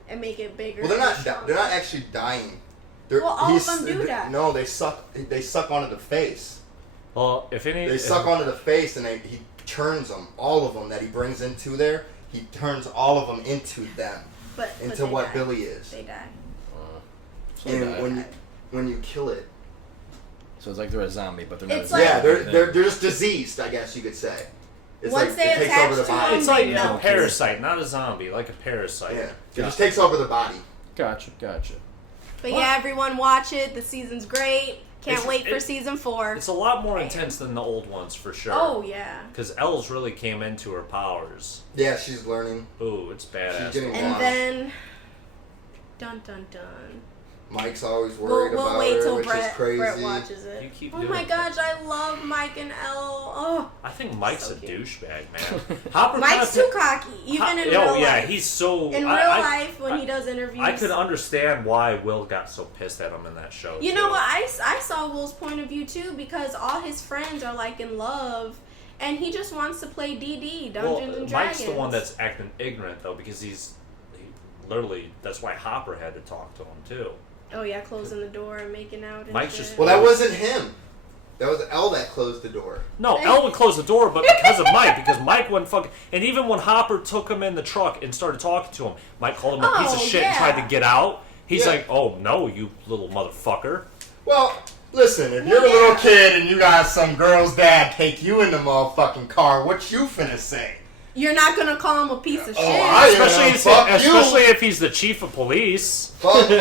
and make it bigger. Well, they're and not. stronger. They're not actually dying. They're, Well, all of them do die. No, they suck. They suck onto the face. Well, if any, They suck onto the face, and he turns them, all of them that he brings into there. He turns all of them into them, but into they what die. Billy is. They die. So, And when you kill it, so it's like they're a zombie, but they're not. It's a like- zombie. yeah, they're just diseased, I guess you could say. It's Once like they it takes attach over the to body. them, it's like they a know. parasite, not a zombie, like a parasite. Yeah, it just takes over the body. Gotcha. But yeah, everyone watch it. The season's great. Can't It's- wait for it- season 4. It's a lot more intense than the old ones, for sure. Oh yeah. Because Els really came into her powers. Yeah, she's learning. Ooh, it's badass. She's getting- And Wow. then, dun dun dun. Mike's always worried We'll about wait her, till which is crazy. Brett watches it. You keep Oh doing my it. gosh, I love Mike and Elle. Oh, I think Mike's So a cute. douchebag, man. Hopper Mike's kinda- too cocky, even in oh real yeah, life. he's so. In real life, when he does interviews. I could understand why Will got so pissed at him in that show. You too. know what? I saw Will's point of view too, because all his friends are like in love, and he just wants to play DD, Dungeons and Dragons. Mike's the one that's acting ignorant though, because he literally. That's why Hopper had to talk to him too. Oh yeah, closing the door and making out. And Mike's shit. just- Well, that wasn't him. That was Elle that closed the door. No, Elle would close the door, but because of Mike, because Mike wouldn't fucking. And even when Hopper took him in the truck and started talking to him, Mike called him a piece of Oh, shit and yeah. tried to get out. He's Yeah. like, "Oh no, you little motherfucker." Well, listen, if you're a Yeah. little kid and you got some girl's dad take you in the motherfucking car, what you finna say? You're not gonna call him a piece of shit. I am. Fuck you. Especially if he's the chief of police. Fuck you,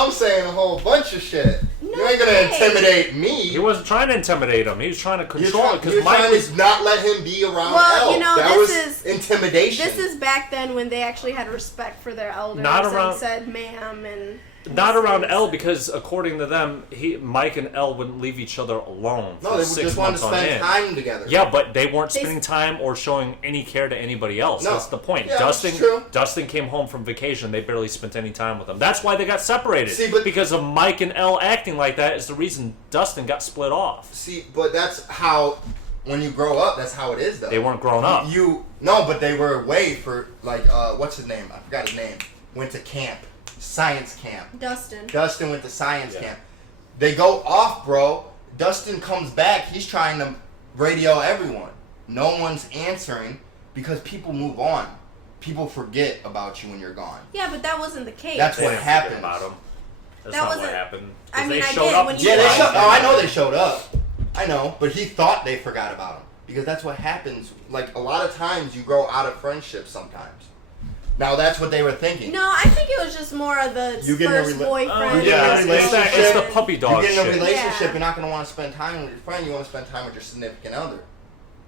I'm saying a whole bunch of shit. No You ain't gonna way. intimidate me. He wasn't trying to intimidate him. He was trying to You're control it you're because Mike trying was. to not let him be around Well, Elle. you know, that this was is- intimidation. This is back then when they actually had respect for their elders Not around- and said ma'am and Not around things. Elle because according to them, Mike and Elle wouldn't leave each other alone for no, they 6 just wanted to months on spend end. time together. Yeah, but they weren't They- spending time or showing any care to anybody else. No. That's the point. Yeah, that's Dustin true. Dustin came home from vacation. They barely spent any time with him. That's why they got separated. See, but- because of Mike and Elle acting like that is the reason Dustin got split off. See, but that's how, when you grow up, that's how it is, though. They weren't grown up. No, but they were away for, like, what's his name? I forgot his name. Went to camp. Science camp. Dustin. Dustin went to science Yeah. camp. They go off, bro. Dustin comes back. He's trying to radio everyone. No one's answering because people move on. People forget about you when you're gone. Yeah, but that wasn't the case. That's They what didn't forget happens. about him. That's That not what wasn't- happened. 'Cause I mean, they I showed get up when and you- Yeah, they Yeah. showed. Oh, I know they showed up. I know, but he thought they forgot about him because that's what happens. Like a lot of times, you grow out of friendships sometimes. Now that's what they were thinking. No, I think it was just more of the You get in a first rela- boyfriend. You get in a yeah, relationship. it's the puppy You dog get in a shit. relationship, Yeah. you're not going to want to spend time with your friend. You want to spend time with your significant other.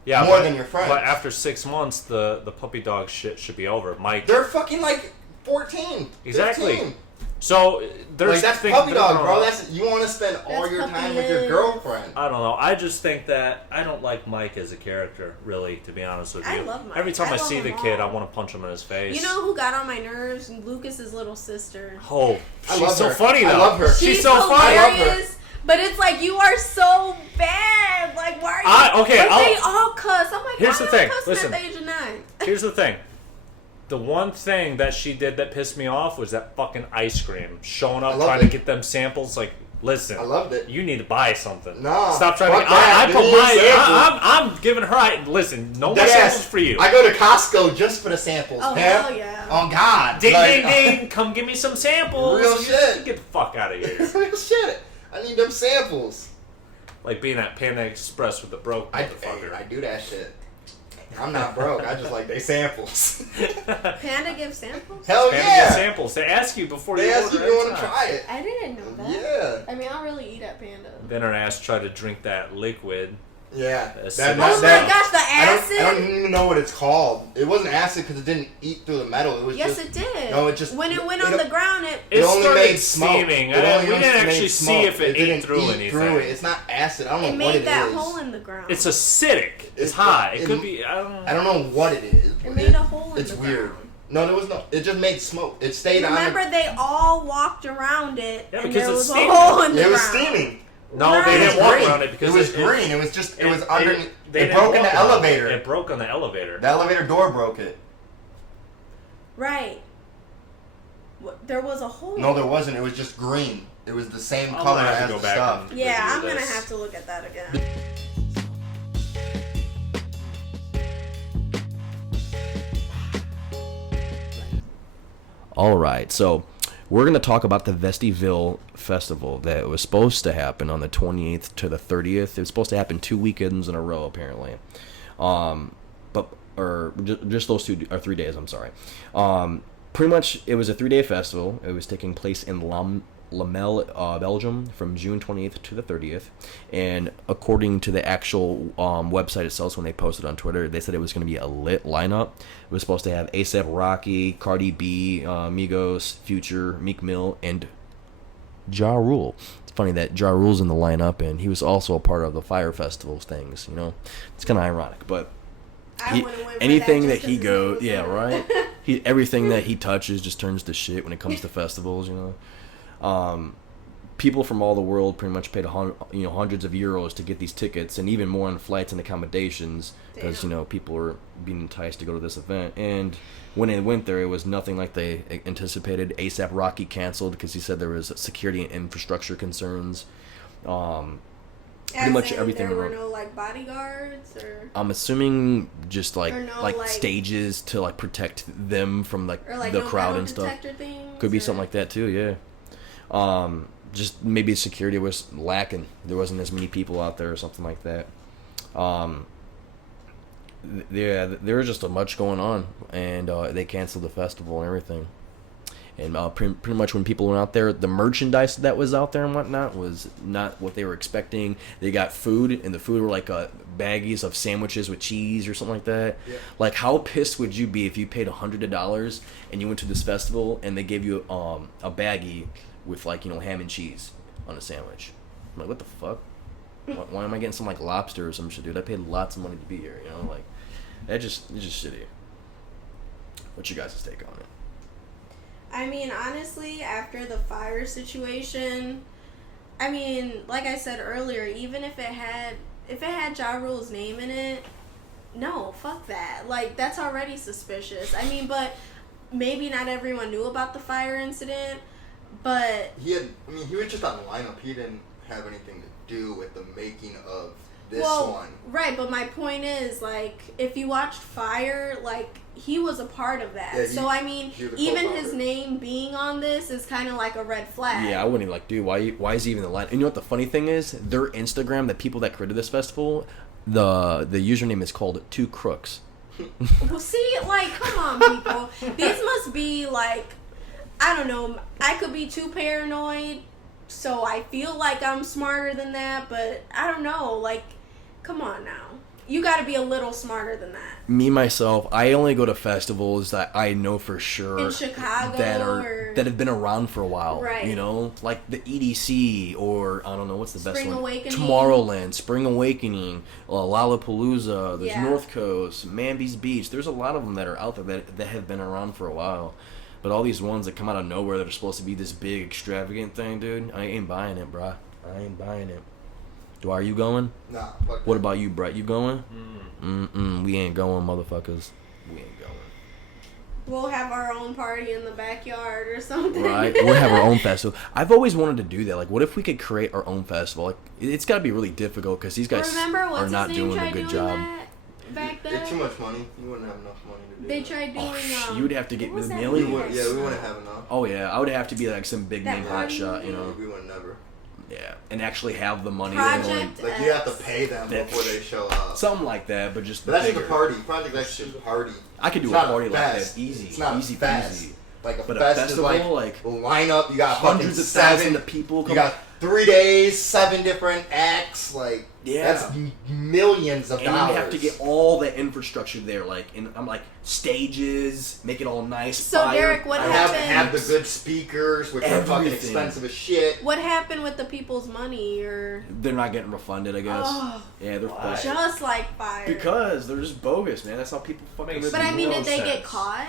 Yeah, more but- than your friends. But after 6 months, the puppy dog shit should be over. Mike. They're fucking like 14. Exactly. 15. So there's Like that's things- puppy they're dog, grown bro. up. That's you want to spend all That's your puppy time with your love. girlfriend. I don't know. I just think that I don't like Mike as a character, really, to be honest with you. I love Mike. Every time I I love see the them kid, I all. want to punch him in his face. You know who got on my nerves? Lucas's little sister. Oh, I she's love so her. funny though. I love her. She's so funny. I love her. hilarious, but it's like you are so bad. Like why are you? Okay, Like, I'll- they all cuss. I'm like, Here's why the am I thing. cussing Listen. at the age of 9? Here's the thing. The one thing that she did that pissed me off was that fucking ice cream. Showing I up, loved trying to it. get them samples. Like, listen. I loved it. You need to buy something. No, Stop trying to. fuck that. I Give put me a my. sample. I'm giving her. Listen, no more Dead samples ass. for you. I go to Costco just for the samples. Oh, man. hell yeah. Oh God. Ding, Like, ding, ding. Come give me some samples. Real You- shit. Get the fuck out of here. Real shit. I need them samples. Like being at Panda Express with the broke I motherfucker. do that shit. I'm not broke. I just like they samples. Panda gives samples? Hell Panda yeah. gives samples. They ask you before They you ask order. you if you want every to time. try it. I didn't know that. Yeah. I mean, I don't really eat at Panda. Then our ass tried to drink that liquid. Yeah. That's That- so- Oh that- my gosh, the I don't acid? even know what it's called. It wasn't acid because it didn't eat through the metal. It was Yes, just... it did. No, it just... When it went it- on the ground, it It only started made smoke. steaming. It only We didn't made actually smoke. see if it ate didn't through eat anything. through it. It's not acid. I don't know what made it that is. hole in the ground. It's acidic. It's hot. It could be. I don't know. I don't know what it is. It made a hole in It's the weird. ground. No, there was no... It just made smoke. It stayed on... Remember, they all walked around it, Yeah, and because there it's was a steaming. hole in the It ground. was steaming. No, Right. they It was didn't walk green. around it because it was green. It was just... It was underneath... They It didn't broke in walk the around it. elevator. It broke on the elevator. The elevator door broke it. Right. There was a hole. No, there wasn't. It was just green. It was the same I'm color gonna have as to go the back stuff. and- Yeah, I'm review gonna this. have to look at that again. All right, so we're going to talk about the Vestiville Festival that was supposed to happen on the 28th to the 30th. It was supposed to happen 2 weekends in a row, apparently. Just those 2 or 3 days, I'm sorry. Pretty much, it was a 3-day festival. It was taking place in Lamel, Belgium, from June 28th to the 30th. And according to the actual website itself, when they posted on Twitter, they said it was going to be a lit lineup. It was supposed to have A$AP Rocky, Cardi B, Migos, Future, Meek Mill, and Ja Rule. It's funny that Ja Rule's in the lineup, and he was also a part of the Fire Festival things, you know? It's kind of ironic, but... I wouldn't went for anything that, that just he 'cause his name goes, was yeah, in right. it. Everything that he touches just turns to shit when it comes to festivals, you know. People from all the world pretty much paid hundreds of euros to get these tickets, and even more on flights and accommodations, because people are being enticed to go to this event. And when they went there, it was nothing like they anticipated. A$AP Rocky canceled because he said there was security and infrastructure concerns. Pretty much everything There were around. no like bodyguards, or I'm assuming just like Or no, like like- stages to like protect them from like, or like the no crowd metal and stuff. detector things, Could be or- something like that too, yeah. Just maybe security was lacking. There wasn't as many people out there or something like that. There was just a much going on, and they canceled the festival and everything. And pretty much when people went out there, the merchandise that was out there and whatnot was not what they were expecting. They got food, and the food were like baggies of sandwiches with cheese or something like that. Yeah. Like, how pissed would you be if you paid $100 and you went to this festival and they gave you a baggie with like ham and cheese on a sandwich? I'm like, what the fuck? Why am I getting some like lobster or some shit, dude? I paid lots of money to be here, like it's just shitty. What's your guys' take on it? I mean, honestly, after the fire situation, I mean, like I said earlier, even if it had Ja Rule's name in it, no, fuck that. Like, that's already suspicious. I mean, but maybe not everyone knew about the fire incident, but He was just on the lineup. He didn't have anything to do with the making of this one. Right, but my point is, like, if you watched Fire, like, he was a part of that. Yeah, so, I mean, he was a even co-founder. his name being on this is kind of like a red flag. Yeah, I wouldn't even like, dude, why is he even in the line? And you know what the funny thing is? Their Instagram, the people that created this festival, the username is called 2 Crooks. Well, see, like, come on, people. These must be, like, I don't know. I could be too paranoid, so I feel like I'm smarter than that, but I don't know. Like, come on now. You got to be a little smarter than that. Me, myself, I only go to festivals that I know for sure In Chicago that have been around for a while. Right. Like the EDC or, I don't know, what's the best Spring one? Awakening. Tomorrowland, Spring Awakening, Lollapalooza, there's Yeah. North Coast, Manby's Beach. There's a lot of them that are out there that have been around for a while. But all these ones that come out of nowhere that are supposed to be this big, extravagant thing, dude, I ain't buying it, bruh. I ain't buying it. Are you going? Nah, fuck What that. about you, Brett? You going? Mm. We ain't going, motherfuckers. We ain't going. We'll have our own party in the backyard or something. Right? We'll have our own festival. I've always wanted to do that. Like, what if we could create our own festival? Like, it's got to be really difficult because these guys Remember what's are not his name doing a tried good doing job. that back It's too then? much money. You wouldn't have enough money to do They that. tried doing. You would have to get what was the that million. We band? wouldn't have enough. Oh, yeah. I would have to be like some big That name party hotshot, We would never. Yeah, and actually have the money. Project Like you have to pay them That- before they show up. Something like that, but just But that's bigger. just a party. Project X is a party. I could do It's a not party like fest. that easy. It's not easy fast. peasy. Like a But a fest festival, is like line up. You got hundreds of fucking thousands seven. of people. You Come got 3 days, 7 different acts. Like Yeah. that's millions of and dollars. you have to get all the infrastructure there, like I'm like stages, make it all nice. So, fire. Derek, what I have to happened? have the good speakers, which are fucking Everything. expensive as shit. What happened with the people's money? Or They're not getting refunded, I guess. Oh. Yeah, they're Why? fucked. just like fire. Because they're just bogus, man. That's how people fucking. Makes But I mean, no did they get sense. caught?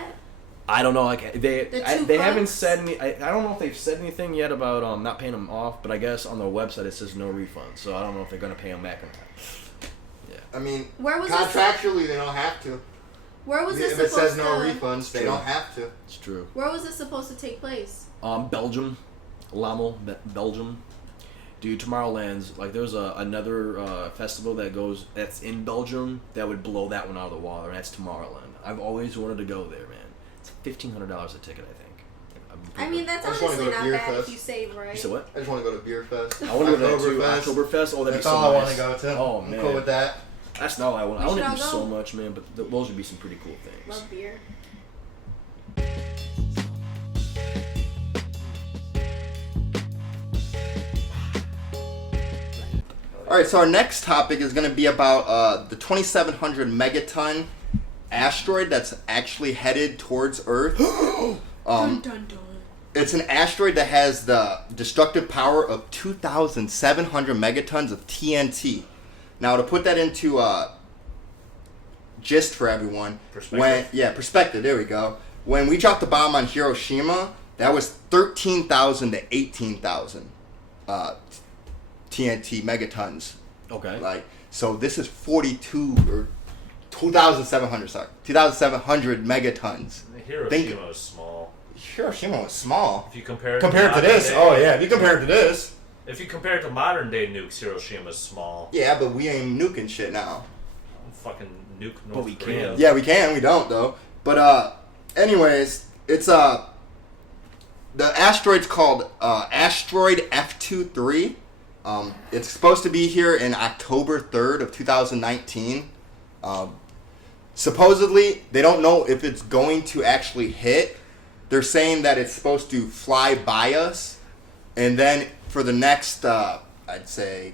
I don't know. Like they The haven't crooks? said any. I don't know if they've said anything yet about not paying them off. But I guess on their website it says no refund. So I don't know if they're gonna pay them back or not. I mean, Where was this? contractually they don't have to. Where was this If it supposed says no to? refunds, they True. don't have to. It's true. Where was this supposed to take place? Belgium, Lamel, Belgium. Dude, Tomorrowland's like there's another festival that's in Belgium that would blow that one out of the water. And that's Tomorrowland. I've always wanted to go there, man. It's $1,500 a ticket, I think. I mean, that's I just wanna honestly go to not Beer bad Fest. if you save, right? You said what? I just want to go to Beer Fest. I want to go to that too. Oktoberfest. Oktoberfest. Oh, that'd be That's so all I want nice. to go to. Oh I'm man, cool with that. That's not what I want. I We want to should do all so go. much, man. But those would be some pretty cool things. Love beer. All right, so our next topic is going to be about the 2,700 megaton asteroid that's actually headed towards Earth. Dun dun dun. It's an asteroid that has the destructive power of 2,700 megatons of TNT. Now, to put that into gist for everyone, perspective. There we go. When we dropped the bomb on Hiroshima, that was 13,000 to 18,000 TNT megatons. Okay. Like, so this is 42 or 2,700. Sorry, 2,700 megatons. Hiroshima was small. Hiroshima was small. If you compare it Compared to modern this, day- oh yeah. If you compare it to this, If you compare it to modern day nukes, Hiroshima's small. yeah, but we ain't nuking shit now. Fucking nuke North But we Korea. can. Yeah, we can. We don't though. But anyways, it's the asteroid's called asteroid F23. It's supposed to be here in October 3rd of 2019. Supposedly, they don't know if it's going to actually hit. They're saying that it's supposed to fly by us, and then for the next, I'd say,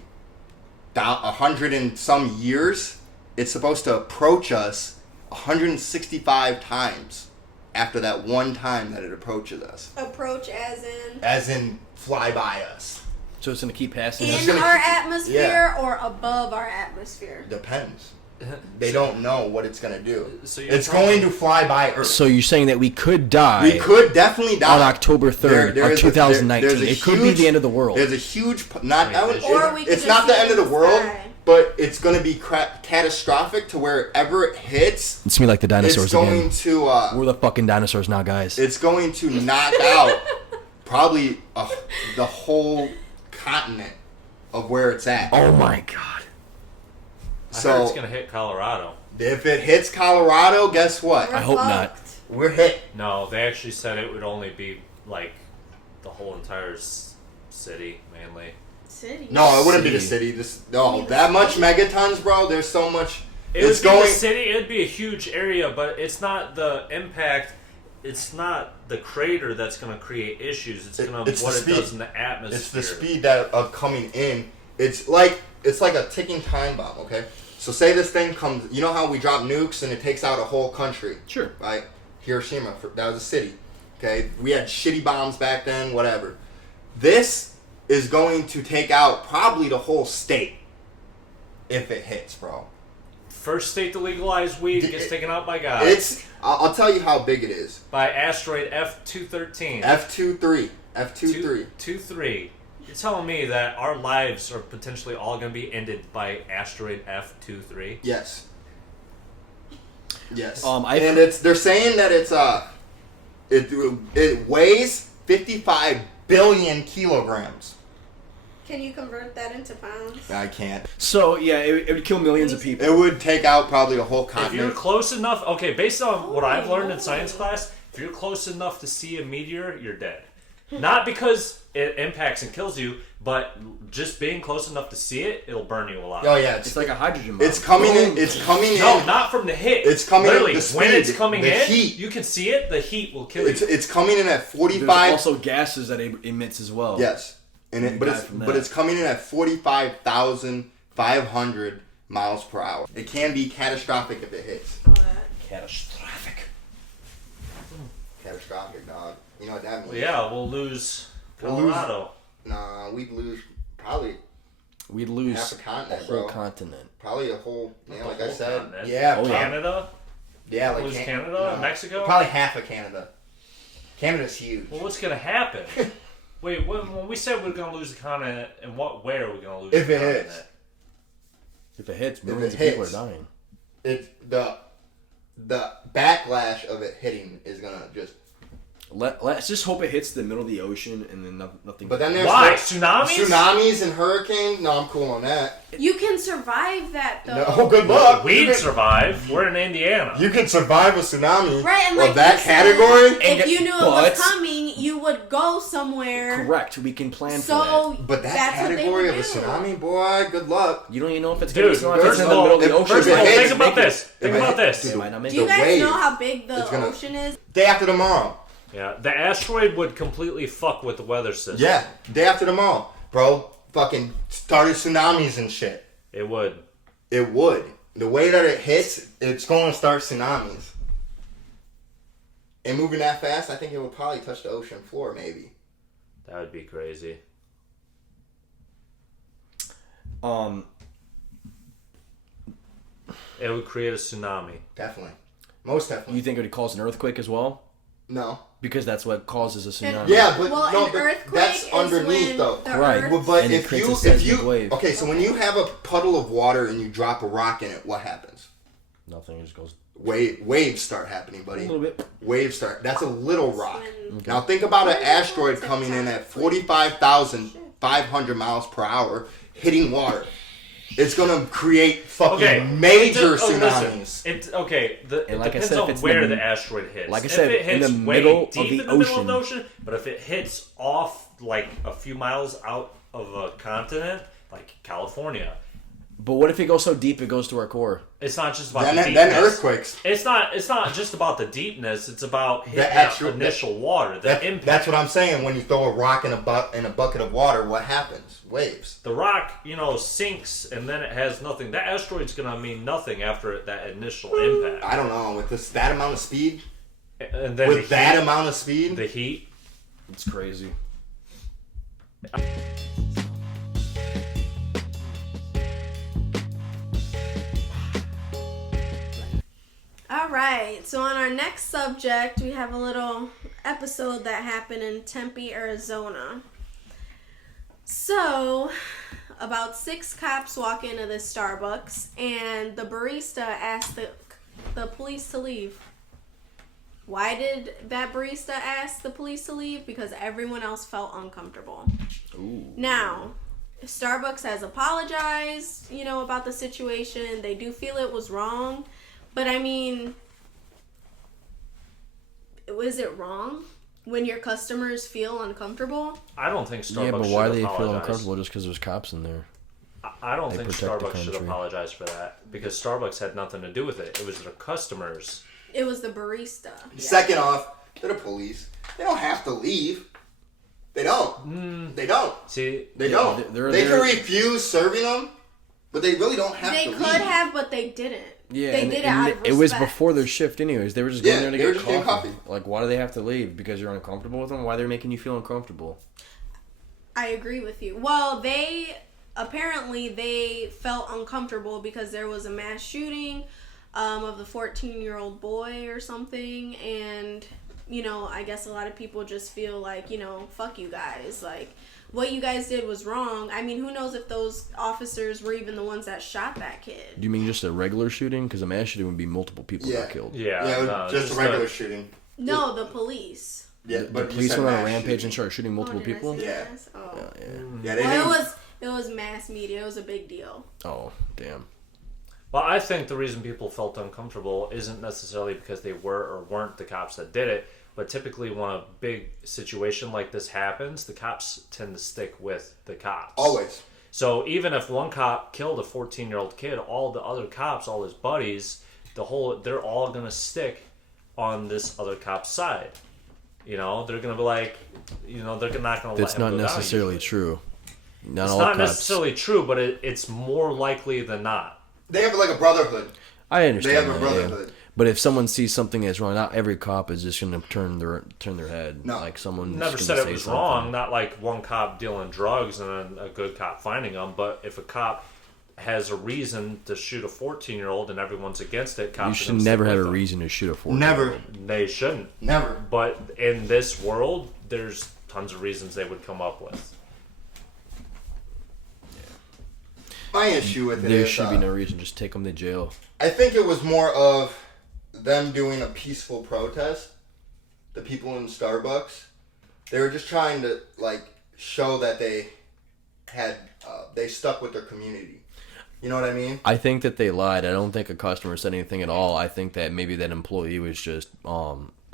100 and some years, it's supposed to approach us 165 times after that one time that it approaches us. Approach as in As in, fly by us. So it's gonna keep passing. It's in gonna our keep- atmosphere or above our atmosphere. Depends. They don't know what it's going to do. So you're It's talking- going to fly by Earth. So you're saying that we could die We could definitely die on October 3rd There of is 2019. there's a it could be huge- the end of the world. There's a huge, not. I would- Or we could it's just not the see end of it the in the world, sky. but it's going to be catastrophic to wherever it hits. It's me like the dinosaurs It's going again. to. We're the fucking dinosaurs now, guys. It's going to knock out probably the whole continent of where it's at. Oh my god. I heard So it's gonna hit Colorado. if it hits Colorado, guess what? We're I hope not. fucked. We're hit. No, they actually said it would only be like the whole entire city mainly. City. No, it wouldn't be the City. city. You No, mean the that much city? megatons, bro. There's so much. It It's would be going. the city. It would be a huge area, but it's not the impact. It's not the crater that's going to create issues. It's going to It's what the it speed. does in the atmosphere. It's the speed that of coming in. It's like a ticking time bomb. Okay, so say this thing comes. You know how we drop nukes and it takes out a whole country. Sure. Right, Hiroshima. That was a city. Okay, we had shitty bombs back then. Whatever. This is going to take out probably the whole state if it hits, bro. First state to legalize weed gets taken out by God. It's. I'll tell you how big it is. by asteroid F213. F23. 23. You're telling me that our lives are potentially all going to be ended by asteroid F23? Yes. Yes. I've- and they're saying that it weighs 55 billion kilograms. Can you convert that into pounds? I can't. So yeah, it would kill millions of people. It would take out probably the whole If you're continent. close enough, okay, based on what I've learned in Holy science moly. class, if you're close enough to see a meteor, you're dead. Not because it impacts and kills you, but just being close enough to see it, it'll burn you alive. Oh yeah, It's like a hydrogen bomb. it's coming in. It's coming No, in. not from the hit. It's coming Literally, in. The speed, when it's coming the in, heat. you can see it. The heat will kill you. It's coming in at There's 45. also gases that it emits as well. Yes, and You but die it's from that. but it's coming in at 45,500 miles per hour. It can be catastrophic if it hits. Catastrophic. Catastrophic, dog. You know what that means? Well, yeah, we'll lose We'll lose- Colorado. Nah, we'd lose probably We'd lose half a continent, whole bro. continent. Probably a whole. Yeah, like I whole said. continent. Yeah, Oh, yeah. Canada. yeah, like Lose Canada, Mexico? Probably half of Canada. Canada's huge. Well, what's gonna happen? Wait, when we said we're gonna lose the continent, and where are we gonna lose If the it continent? hits. If it hits, If millions it of people are hits. dying. The backlash of it hitting is gonna just. Let's just hope it hits the middle of the ocean and then nothing. But then there's Why? the- Tsunamis? Tsunamis and hurricanes. No, I'm cool on that. You can survive that though. No, good luck. We'd survive. We're in Indiana. You can survive a tsunami. Right, and Of like that you said, category. if you knew it was But- coming, you would go somewhere. Correct. We can plan for So, that. But that that's what they category would of a do. tsunami, boy, good luck. You don't even know if it's Dude, going to be first in of the all, middle of the if- ocean. first of all, It think might about make this. it. Think It about might- this. It might not make Do you it. guys wave. know how big the It's gonna- ocean is? Day after tomorrow. Yeah, the asteroid would completely fuck with the weather system. Yeah, day after tomorrow. Bro, fucking started tsunamis and shit. It would. It would. The way that it hits, it's going to start tsunamis. And moving that fast, I think it would probably touch the ocean floor, maybe. That would be crazy. It would create a tsunami. Definitely. Most definitely. You think it would cause an earthquake as well? No. Because that's what causes a tsunami. Yeah, but Well, no, an but earthquake that's is underneath when though. the Right. earth- Well, but And it if creates you a seismic wave. okay, so when you have a puddle of water and you drop a rock in it, what happens? Nothing. It just goes Waves start happening, a buddy. little bit. Waves start. That's a little rock. when- Now think about an Where's asteroid the coming in time? at 45,500 miles per hour, hitting water. It's gonna create fucking Okay. major Listen, tsunamis. It's okay. It And like I depends said, if on it's where in the- the asteroid hits. like I if said, it in hits the way middle of deep the in the middle of ocean. the ocean, but if it hits off like a few miles out of a continent, like California, But what if it goes so deep it goes to our core? it's not just about Then, the then deepness. earthquakes. It's not just about the deepness. It's about hitting actual- that initial water, the impact. That's what I'm saying. When you throw a rock in a bucket of water, what happens? Waves. The rock, sinks and then it has nothing. That asteroid's gonna mean nothing after that initial impact. I don't know. With that amount of speed, And then with that amount of speed, the heat. It's crazy. All right, so on our next subject, we have a little episode that happened in Tempe, Arizona. So, about 6 cops walk into this Starbucks, and the barista asked the police to leave. Why did that barista ask the police to leave? Because everyone else felt uncomfortable. Ooh. Now, Starbucks has apologized, about the situation. They do feel it was wrong. But I mean, was it wrong when your customers feel uncomfortable? I don't think Starbucks Yeah, but should why do they apologize. feel uncomfortable just because there's cops in there? I don't They think protect the Starbucks should country. apologize for that because Starbucks had nothing to do with it. It was their customers. It was the barista. second off, they're the police. They don't have to leave. They don't. They don't. See, They Yeah, don't. they're- They they're- can refuse serving them, but they really don't have They to could leave. have, but they didn't. Yeah, they and, did it and out of it was respect. before their shift anyways. They were just going Yeah, there to they were get just getting coffee. coffee. Like, why do they have to leave? Because you're uncomfortable with them? Why they're making you feel uncomfortable? I agree with you. Well, they felt uncomfortable because there was a mass shooting of the 14-year-old boy or something, and I guess a lot of people just feel like, fuck you guys, like what you guys did was wrong. I mean, who knows if those officers were even the ones that shot that kid. Do you mean just a regular shooting? Because a mass shooting would be multiple people Yeah. got killed. yeah, Yeah, no, just a regular shooting. No, the police. Yeah, The but you police said went on a mass rampage shooting. and started shooting multiple Oh, did I people? say Yeah. mass? Oh. Yeah. Yeah, they Well, didn't. it was mass media. It was a big deal. Oh, damn. Well, I think the reason people felt uncomfortable isn't necessarily because they were or weren't the cops that did it. But typically, when a big situation like this happens, the cops tend to stick with the cops. Always. So even if one cop killed a 14-year-old kid, all the other cops, all his buddies, they're all gonna stick on this other cop's side. You know, they're gonna be like, you know, they're not gonna. That's let him not go down necessarily usually. true. Not It's all not cops. necessarily true, but it's more likely than not. They have like a brotherhood. I understand. They have a that, brotherhood. But if someone sees something that's wrong, not every cop is just going to turn their head. No. Like someone Never said it was wrong. Not like one cop dealing drugs and a good cop finding them. But if a cop has a reason to shoot a 14-year-old and everyone's against it, cops You are should gonna never stick have a with them. reason to shoot a 14. Never. They shouldn't. Never. But in this world, there's tons of reasons they would come up with. My issue with it There is, should be no reason. Just take them to jail. I think it was more of them doing a peaceful protest. The people in Starbucks, they were just trying to like show that they had they stuck with their community. You know what I mean? I think that they lied. I don't think a customer said anything at all. I think that maybe that employee was just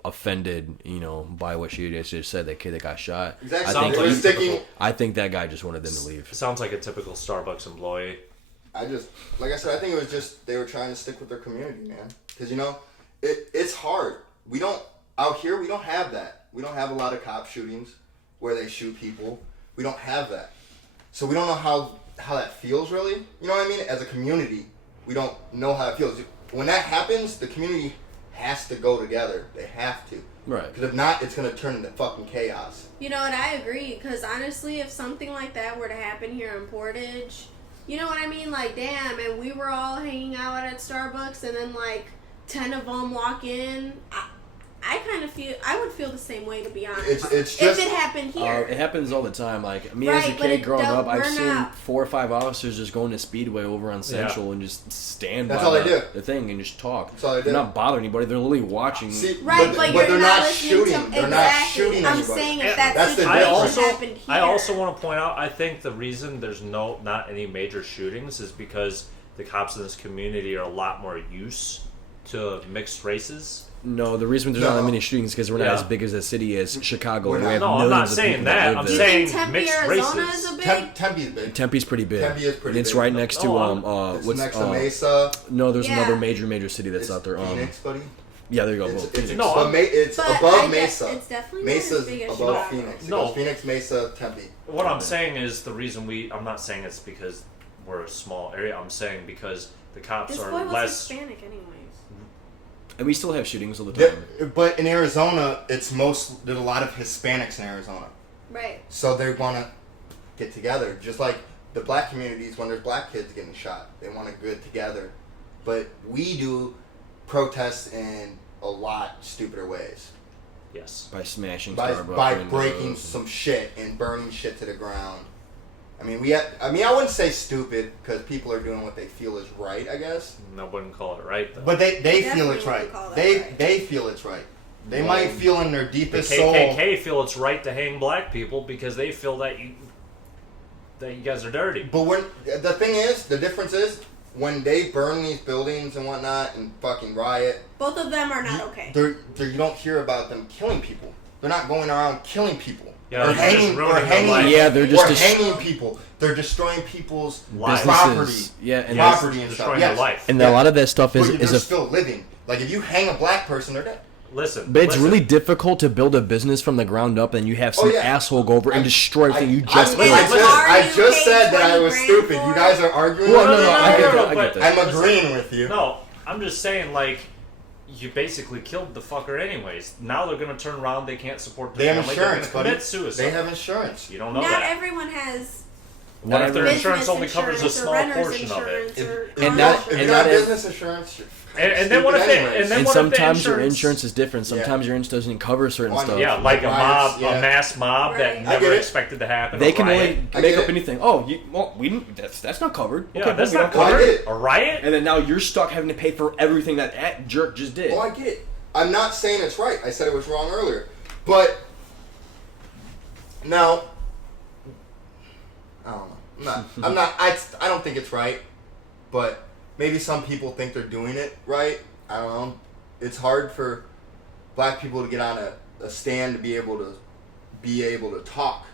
offended, you know, by what she just said. That kid that got shot. Exactly. Sounds They like were sticking. I think that guy just wanted them to leave. Sounds like a typical Starbucks employee. Like I said, I think it was just they were trying to stick with their community, man. Because you know, it's hard. We don't out here. We don't have that. We don't have a lot of cop shootings where they shoot people. We don't have that, so we don't know how that feels really. You know what I mean? As a community, we don't know how it feels. When that happens, the community has to go together. They have to. Right. Because if not, it's gonna turn into fucking chaos. You know what? I agree. Because honestly, if something like that were to happen here in Portage, you know what I mean? Like, damn, and we were all hanging out at Starbucks, and then like 10 of them walk in. I kind of feel I would feel the same way, to be honest. It's just if it happened here. It happens all the time. Like me Right, as a but kid it growing don't- up, I've we're seen not- 4 or 5 officers just going to Speedway over on Central and just stand That's by all they do. the thing and just talk. That's all they They're do. not bothering anybody. They're literally watching. See, Right, but you're they're not not listening shooting. to They're exactly. not shooting I'm anybody. saying Yeah, if that that's the situation difference. happened here. I also want to point out, I think the reason there's not any major shootings is because the cops in this community are a lot more used to mixed races. No, the reason there's not that No. many shootings is because we're not Yeah. as big as a city as Chicago. We're And we have not. No, I'm millions not of saying people that. live I'm there. you saying think Tempe, mixed Arizona races. is a big? Tempe's big. Tempe's pretty big. Tempe is pretty It's big. right next to It's what's next to Mesa. No, there's Yeah. another major city that's It's out there. Phoenix, buddy. Yeah, there you go. It's, Both. it's, No, but it's But I above get- Mesa. it's definitely not as Mesa's big as above Chicago. Phoenix. It No. goes Phoenix, Mesa, Tempe. What I'm saying is the reason I'm not saying it's because we're a small area. I'm saying because the cops This are boy was less. Hispanic anyways. And we still have shootings all the time. But in Arizona, there's a lot of Hispanics in Arizona. Right. So they want to get together. Just like the black communities, when there's black kids getting shot, they want to get together. But we do protests in a lot stupider ways. Yes. By smashing By Starbucks windows. breaking some shit and burning shit to the ground. I mean, I wouldn't say stupid because people are doing what they feel is right, I guess. I wouldn't call it right though. But they feel Definitely it's right. wouldn't call that They right. they feel it's right. They might feel in their the deepest soul. KKK feel it's right to hang black people because they feel that you guys are dirty. But the thing is, the difference is when they burn these buildings and whatnot and fucking riot. Both of them are not okay. You don't hear about them killing people. They're not going around killing people. Yeah, or they're just hanging, ruining or their hanging, life. Yeah, they're just or dest- hanging people. They're destroying people's Lives. property, Businesses. Yeah, and property and stuff. destroying Yes. their life. And a lot of that stuff But is they're still living. Like if you hang a black person, they're dead. Listen, But it's listen. really difficult to build a business from the ground up, and you have some Oh, yeah. asshole go over and destroy everything you I just built. I Are you just paid said that I 20 was grand stupid. for You it? guys are arguing. Well, with no, me? I get that. no, I but- get that. I'm listen, agreeing with you. No, I'm just saying, like, you basically killed the fucker anyways. Now they're going to turn around, they can't support They their have family, insurance, they're going to buddy. commit suicide. They have insurance. You don't know Not that. everyone has What if their business insurance only covers a insurance or small renter's portion of it? insurance or If And you not- got- if and you not got ev- business insurance, you're And then what if stupid they? anyways. And then And what sometimes if the your insurance? insurance is different. Sometimes your insurance doesn't cover certain Oh, I know. stuff. Yeah, like a Riots, mob, yeah. a mass mob Right. that I never get it. expected to happen. They a can riot. only I make get up it. anything. Oh, we didn't, that's not covered. Yeah, Okay, that's boom, we not don't I cover get covered. it. A riot? And then now you're stuck having to pay for everything that jerk just did. Oh, I get it. I'm not saying it's right. I said it was wrong earlier. But now, I don't know. I don't think it's right. But maybe some people think they're doing it right. I don't know. It's hard for black people to get on a stand to be able to talk.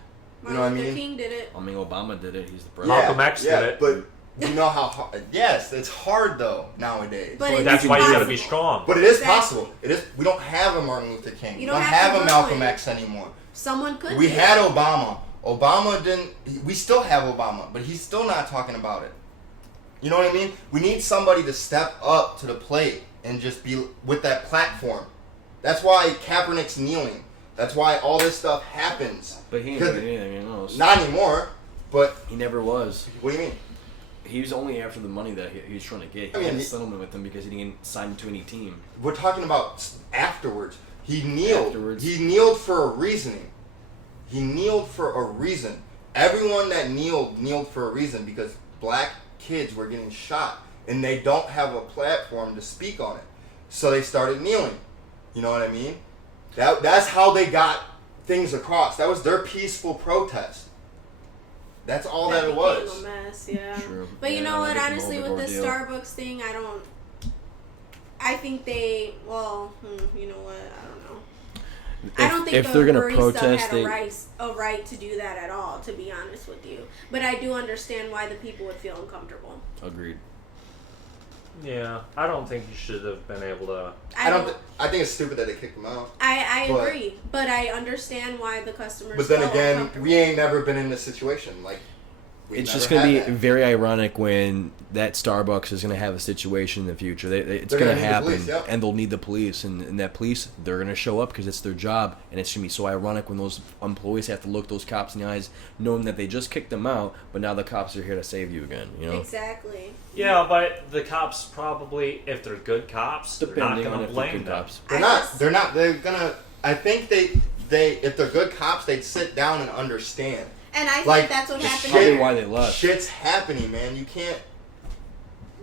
You know what I Martin Luther mean? King did it. I mean, Obama did it. He's the president. Malcolm X did it. But you know how hard. Yes, it's hard though nowadays. But it That's is why you gotta possible. be strong. But it is Exactly. possible. It is. We don't have a Martin Luther King. You We don't don't have have to a Malcolm ruin. X anymore. Someone could. We be. had Obama. Obama didn't. We still have Obama, but he's still not talking about it. You know what I mean? We need somebody to step up to the plate and just be with that platform. That's why Kaepernick's kneeling. That's why all this stuff happens. But he ain't Because- doing anything else. Not anymore. But He never was. what do you mean? He was only after the money that he was trying to get. He I mean, had a he- settlement with them because he didn't sign to any team. We're talking about afterwards. He kneeled. Afterwards. He kneeled for a reasoning. He kneeled for a reason. Everyone that kneeled for a reason because black kids were getting shot and they don't have a platform to speak on it. So they started kneeling. You know what I mean? That's how they got things across. That was their peaceful protest. That's all that it was. became a mess, yeah. True. But you Yeah, know what? that became a Honestly, whole with big the ordeal. Starbucks thing, I think they. Well, you know what? I don't know. I don't think if the they're gonna barista protest, had they a right to do that at all. To be honest with you, but I do understand why the people would feel uncomfortable. agreed. Yeah, I don't think you should have been able to. I think it's stupid that they kicked him out. I but- agree, but I understand why the customers. But then felt again, uncomfortable. we ain't never been in this situation. Like, we've It's never just gonna be had that. very ironic when that Starbucks is gonna have a situation in the future. It's They're gonna gonna need the happen, police, yep. and they'll need the police, and that police they're gonna show up because it's their job, and it's gonna be so ironic when those employees have to look those cops in the eyes, knowing that they just kicked them out, but now the cops are here to save you again. You know, Exactly. Yeah, but the cops probably, if they're good cops, they're not depending on going to if they're blame good them. cops. They're I not. just- They're not. They're gonna. I think they if they're good cops, they'd sit down and understand. And I think Like, that's what the happened. Probably here. why they left. Shit's happening, man. You can't.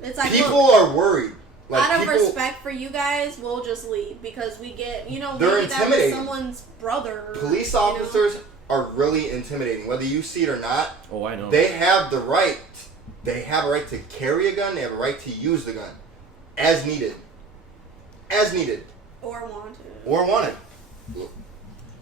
It's like People look, are worried. Like out of people. respect for you guys, we'll just leave because we get, They're maybe that was intimidating. someone's brother. Police you know? officers are really intimidating, whether you see it or not. Oh, I know. They have the right. They have a right to carry a gun. They have a right to use the gun, as needed. As needed Or wanted. or wanted.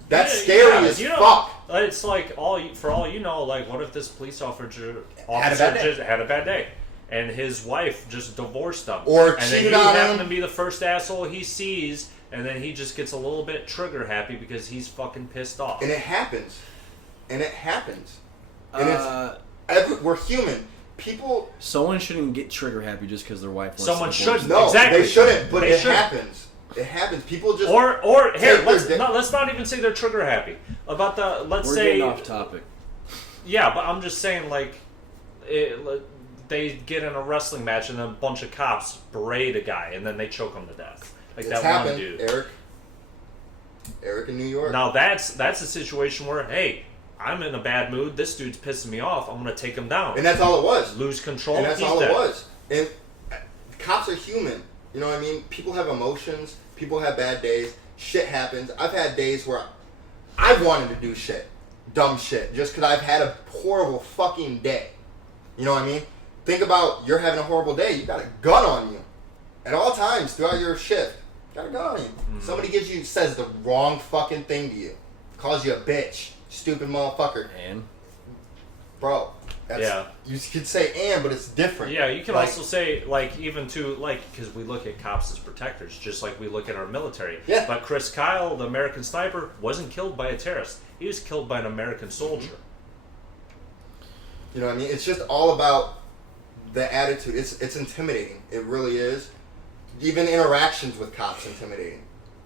That's Yeah, scary yeah, as you know, fuck. It's like for all you know, like what if this police officer Had a bad day. just had a bad day, and his wife just divorced him, Or and then cheated you on happen him. to be the first asshole he sees, and then he just gets a little bit trigger happy because he's fucking pissed off. And it happens. And it happens. And we're human. People. Someone shouldn't get trigger happy just because their wife wants Someone to divorce should. them. No, Exactly. they shouldn't. But They it shouldn't. happens. It happens. People just. Or here, Take let's their di- let's not even say they're trigger happy about the. Let's We're say getting off topic. Yeah, but I'm just saying, like, they get in a wrestling match and then a bunch of cops berate a guy and then they choke him to death. Like It's that happened, one dude. Eric in New York. Now that's a situation where, hey, I'm in a bad mood. This dude's pissing me off. I'm gonna take him down. And that's all it was. Lose control. And that's he's all dead. it was. And cops are human. You know what I mean? People have emotions. People have bad days. Shit happens. I've had days where I've wanted to do shit. Dumb shit. Just because I've had a horrible fucking day. You know what I mean? Think about you're having a horrible day. You got a gun on you. At all times throughout your shift. Got a gun on you. Mm-hmm. Somebody says the wrong fucking thing to you. Calls you a bitch. Stupid motherfucker. And Bro. That's, Yeah. You could say and, but it's different. Yeah, you can Like, also say, like, even to, like, because we look at cops as protectors, just like we look at our military. Yeah. But Chris Kyle, the American sniper, wasn't killed by a terrorist. He was killed by an American soldier. You know what I mean? It's just all about the attitude. It's intimidating. It really is. Even interactions with cops intimidating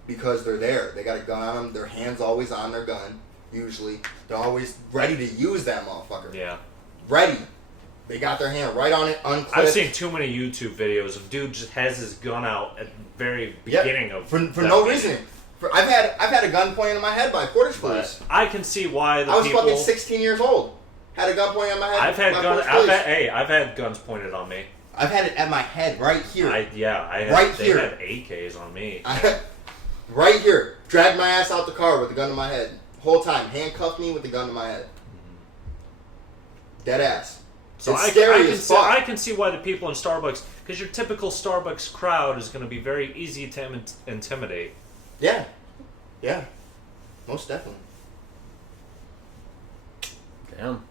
because they're there. They got a gun on them. Their hand's always on their gun. Usually, they're always ready to use that motherfucker. Yeah. Ready. They got their hand right on it, unclipped. I've seen too many YouTube videos of dude just has his gun out at the very beginning of for that no video. reason. I've had a gun pointed in my head by Portage Police. But I can see why the I was people. fucking 16 years old. Had a gun pointed on my head. I've had by guns. Portage Police. I've had guns pointed on me. I've had it at my head right here. I had, Right they here. had AKs on me. Right here. Dragged my ass out the car with the gun to my head. Whole time. Handcuffed me with the gun to my head. Dead ass. So it's I scary can as see, fuck. I can see why the people in Starbucks, because your typical Starbucks crowd is going to be very easy to intimidate. Yeah. Yeah. Most definitely. Damn.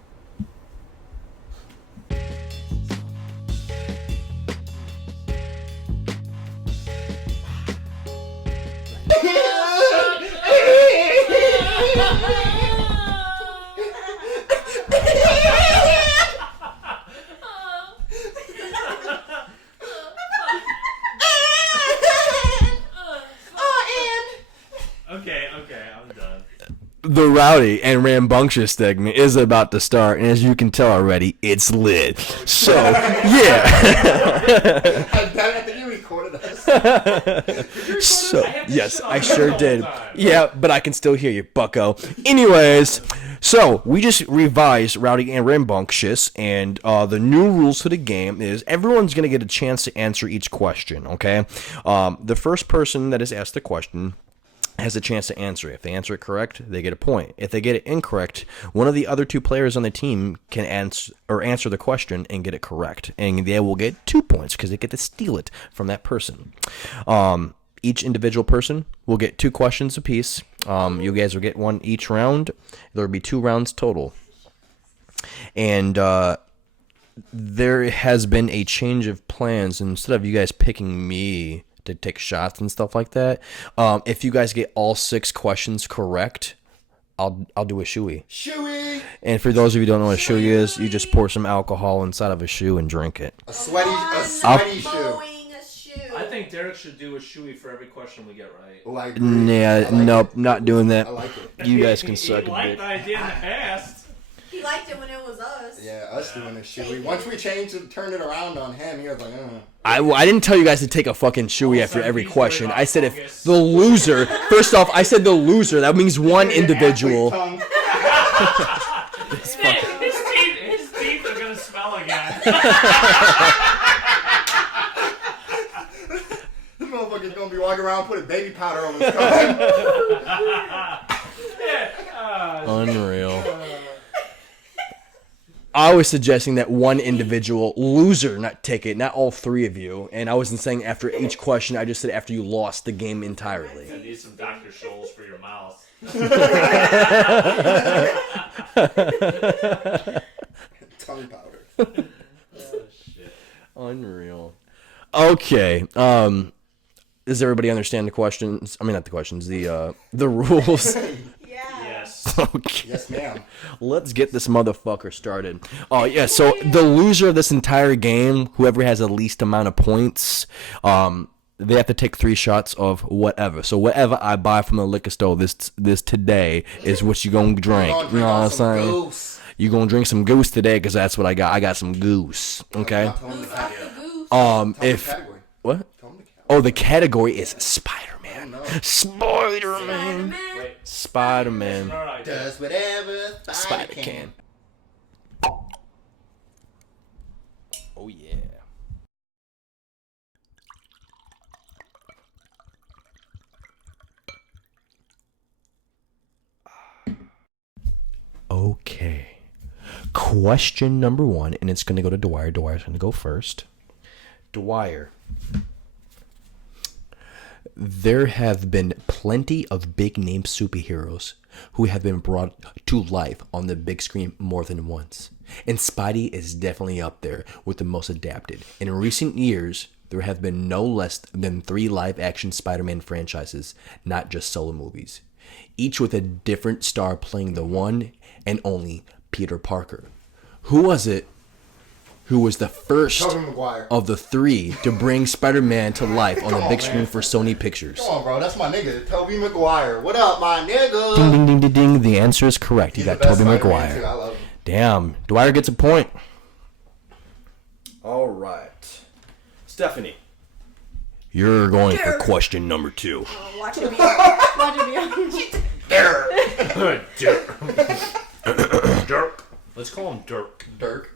Okay, I'm done. The rowdy and rambunctious segment is about to start, and as you can tell already, it's lit. So, yeah. I think you recorded us. So, yes, I sure did. Yeah, but I can still hear you, bucko. Anyways, so we just revised Rowdy and Rambunctious, and the new rules to the game is everyone's going to get a chance to answer each question, okay? The first person that is asked the question has a chance to answer it. If they answer it correct, they get a point. If they get it incorrect, one of the other two players on the team can answer the question and get it correct, and they will get 2 points because they get to steal it from that person. Each individual person will get 2 questions apiece. You guys will get one each round. There will be 2 rounds total. And there has been a change of plans. Instead of you guys picking me to take shots and stuff like that, if you guys get all 6 questions correct, I'll do a shoey. Shoey! And for those of you who don't know what a shoey is, you just pour some alcohol inside of a shoe and drink it. A sweaty shoe. I think Derek should do a shoey for every question we get right. Oh, I agree. Yeah, nope, not doing that. I like it. You guys can suck He a liked bit. the idea in the past. He liked it when it was us. Yeah, us doing this shit. Once we changed it, turned it around on him, he was like, I didn't tell you guys to take a fucking shoey after Also, every he's question. worried I said about if fungus. the loser, first off, I said the loser. That means one individual. His teeth are gonna smell again. This motherfucker's gonna be walking around putting baby powder on his tongue. Unreal. I was suggesting that one individual loser not take it, not all 3 of you. And I wasn't saying after each question. I just said after you lost the game entirely. I need some Dr. Scholl's for your mouth. Tongue powder. Oh, shit. Unreal. Okay. Does everybody understand the questions? I mean, not the questions. The rules. Yes. Okay. Yes, ma'am. Let's get this motherfucker started. Oh, yeah, so the loser of this entire game, whoever has the least amount of points, they have to take 3 shots of whatever. So whatever I buy from the liquor store this today is what you gonna drink. You know what I'm saying? Goose. You gonna drink some goose today because that's what I got. I got some goose. Okay. Tell him the category. If Tell him the category. what? Tell him the category. Oh, the category is Spider-Man. Oh, no. Spider-Man. Wait. Spider-Man. All right, Does whatever Spider can. Oh yeah. Okay. Question number 1, and it's going to go to Dwyer. Dwyer's going to go first. Dwyer. There have been plenty of big-name superheroes who have been brought to life on the big screen more than once. And Spidey is definitely up there with the most adapted. In recent years, there have been no less than 3 live-action Spider-Man franchises, not just solo movies. Each with a different star playing the one and only Peter Parker. Who was it who was the first Tobey Maguire. of the 3 to bring Spider-Man to life on the Come big on, screen man. for Sony Pictures? Come on, bro. That's my nigga. Tobey Maguire. What up, my nigga? Ding, ding, ding, ding, ding. The answer is correct. You He's got the best Tobey Spider-Man, Maguire. too. I love him. Damn. Dwyer gets a point. All right. Stephanie. You're going for question number 2. Oh, watch it be. Watch it be. Dirk. Let's call him Dirk. Dirk.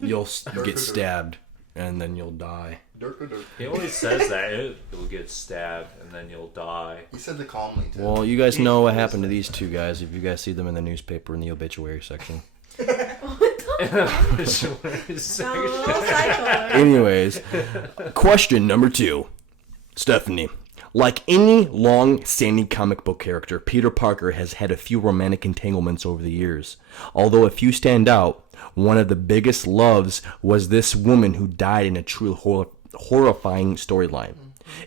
You'll get stabbed, and then you'll die. Dirk or Dirk. He always says that. You'll get stabbed and then you'll die. He said it calmly, too. Well, you guys know what happened to these 2 guys if you guys see them in the newspaper in the obituary section. Sounds a little psycho. Anyways, question number 2. Stephanie, Like any long-standing comic book character, Peter Parker has had a few romantic entanglements over the years. Although a few stand out, one of the biggest loves was this woman who died in a truly horrifying storyline.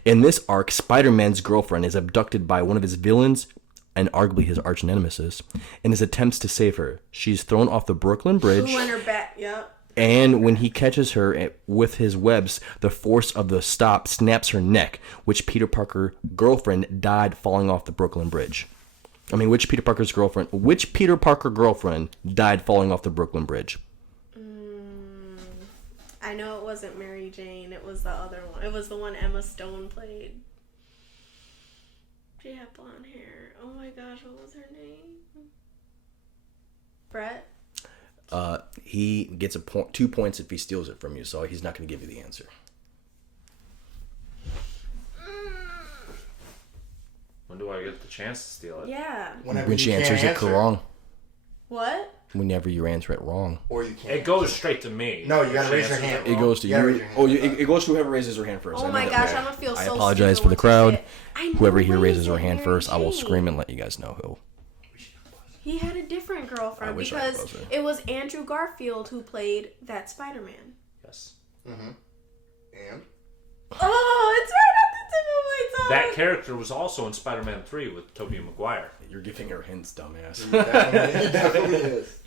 In this arc, Spider-Man's girlfriend is abducted by one of his villains, and arguably his arch nemesis, in his attempts to save her. She's thrown off the Brooklyn Bridge. Who went her back? Yep. And when he catches her with his webs, the force of the stop snaps her neck, which Peter Parker's girlfriend died falling off the Brooklyn Bridge. Which Peter Parker girlfriend died falling off the Brooklyn Bridge? I know it wasn't Mary Jane. It was the other one. It was the one Emma Stone played. She had blonde hair. Oh my gosh, what was her name? Brett? He gets 2 points if he steals it from you, so he's not going to give you the answer. When do I get the chance to steal it? Yeah. When she answers it wrong. What? Whenever you answer it wrong. Or you can't. It goes straight to me. No, you gotta raise your hand. It goes to You gotta you. raise your hand. Oh, it goes to whoever raises their hand first. Oh my gosh, I'm gonna feel so I apologize stupid for the once you crowd. say it. I know, Whoever here what raises is their it, hand Mary first, I will Jane? scream and let you guys know who. He had a different girlfriend I wish I because was there. it was Andrew Garfield who played that Spider-Man. Yes. Mm-hmm. And? Oh, it's right at the tip of my tongue. That character was also in Spider-Man 3 with Tobey Maguire. You're giving her hints, dumbass. He definitely is.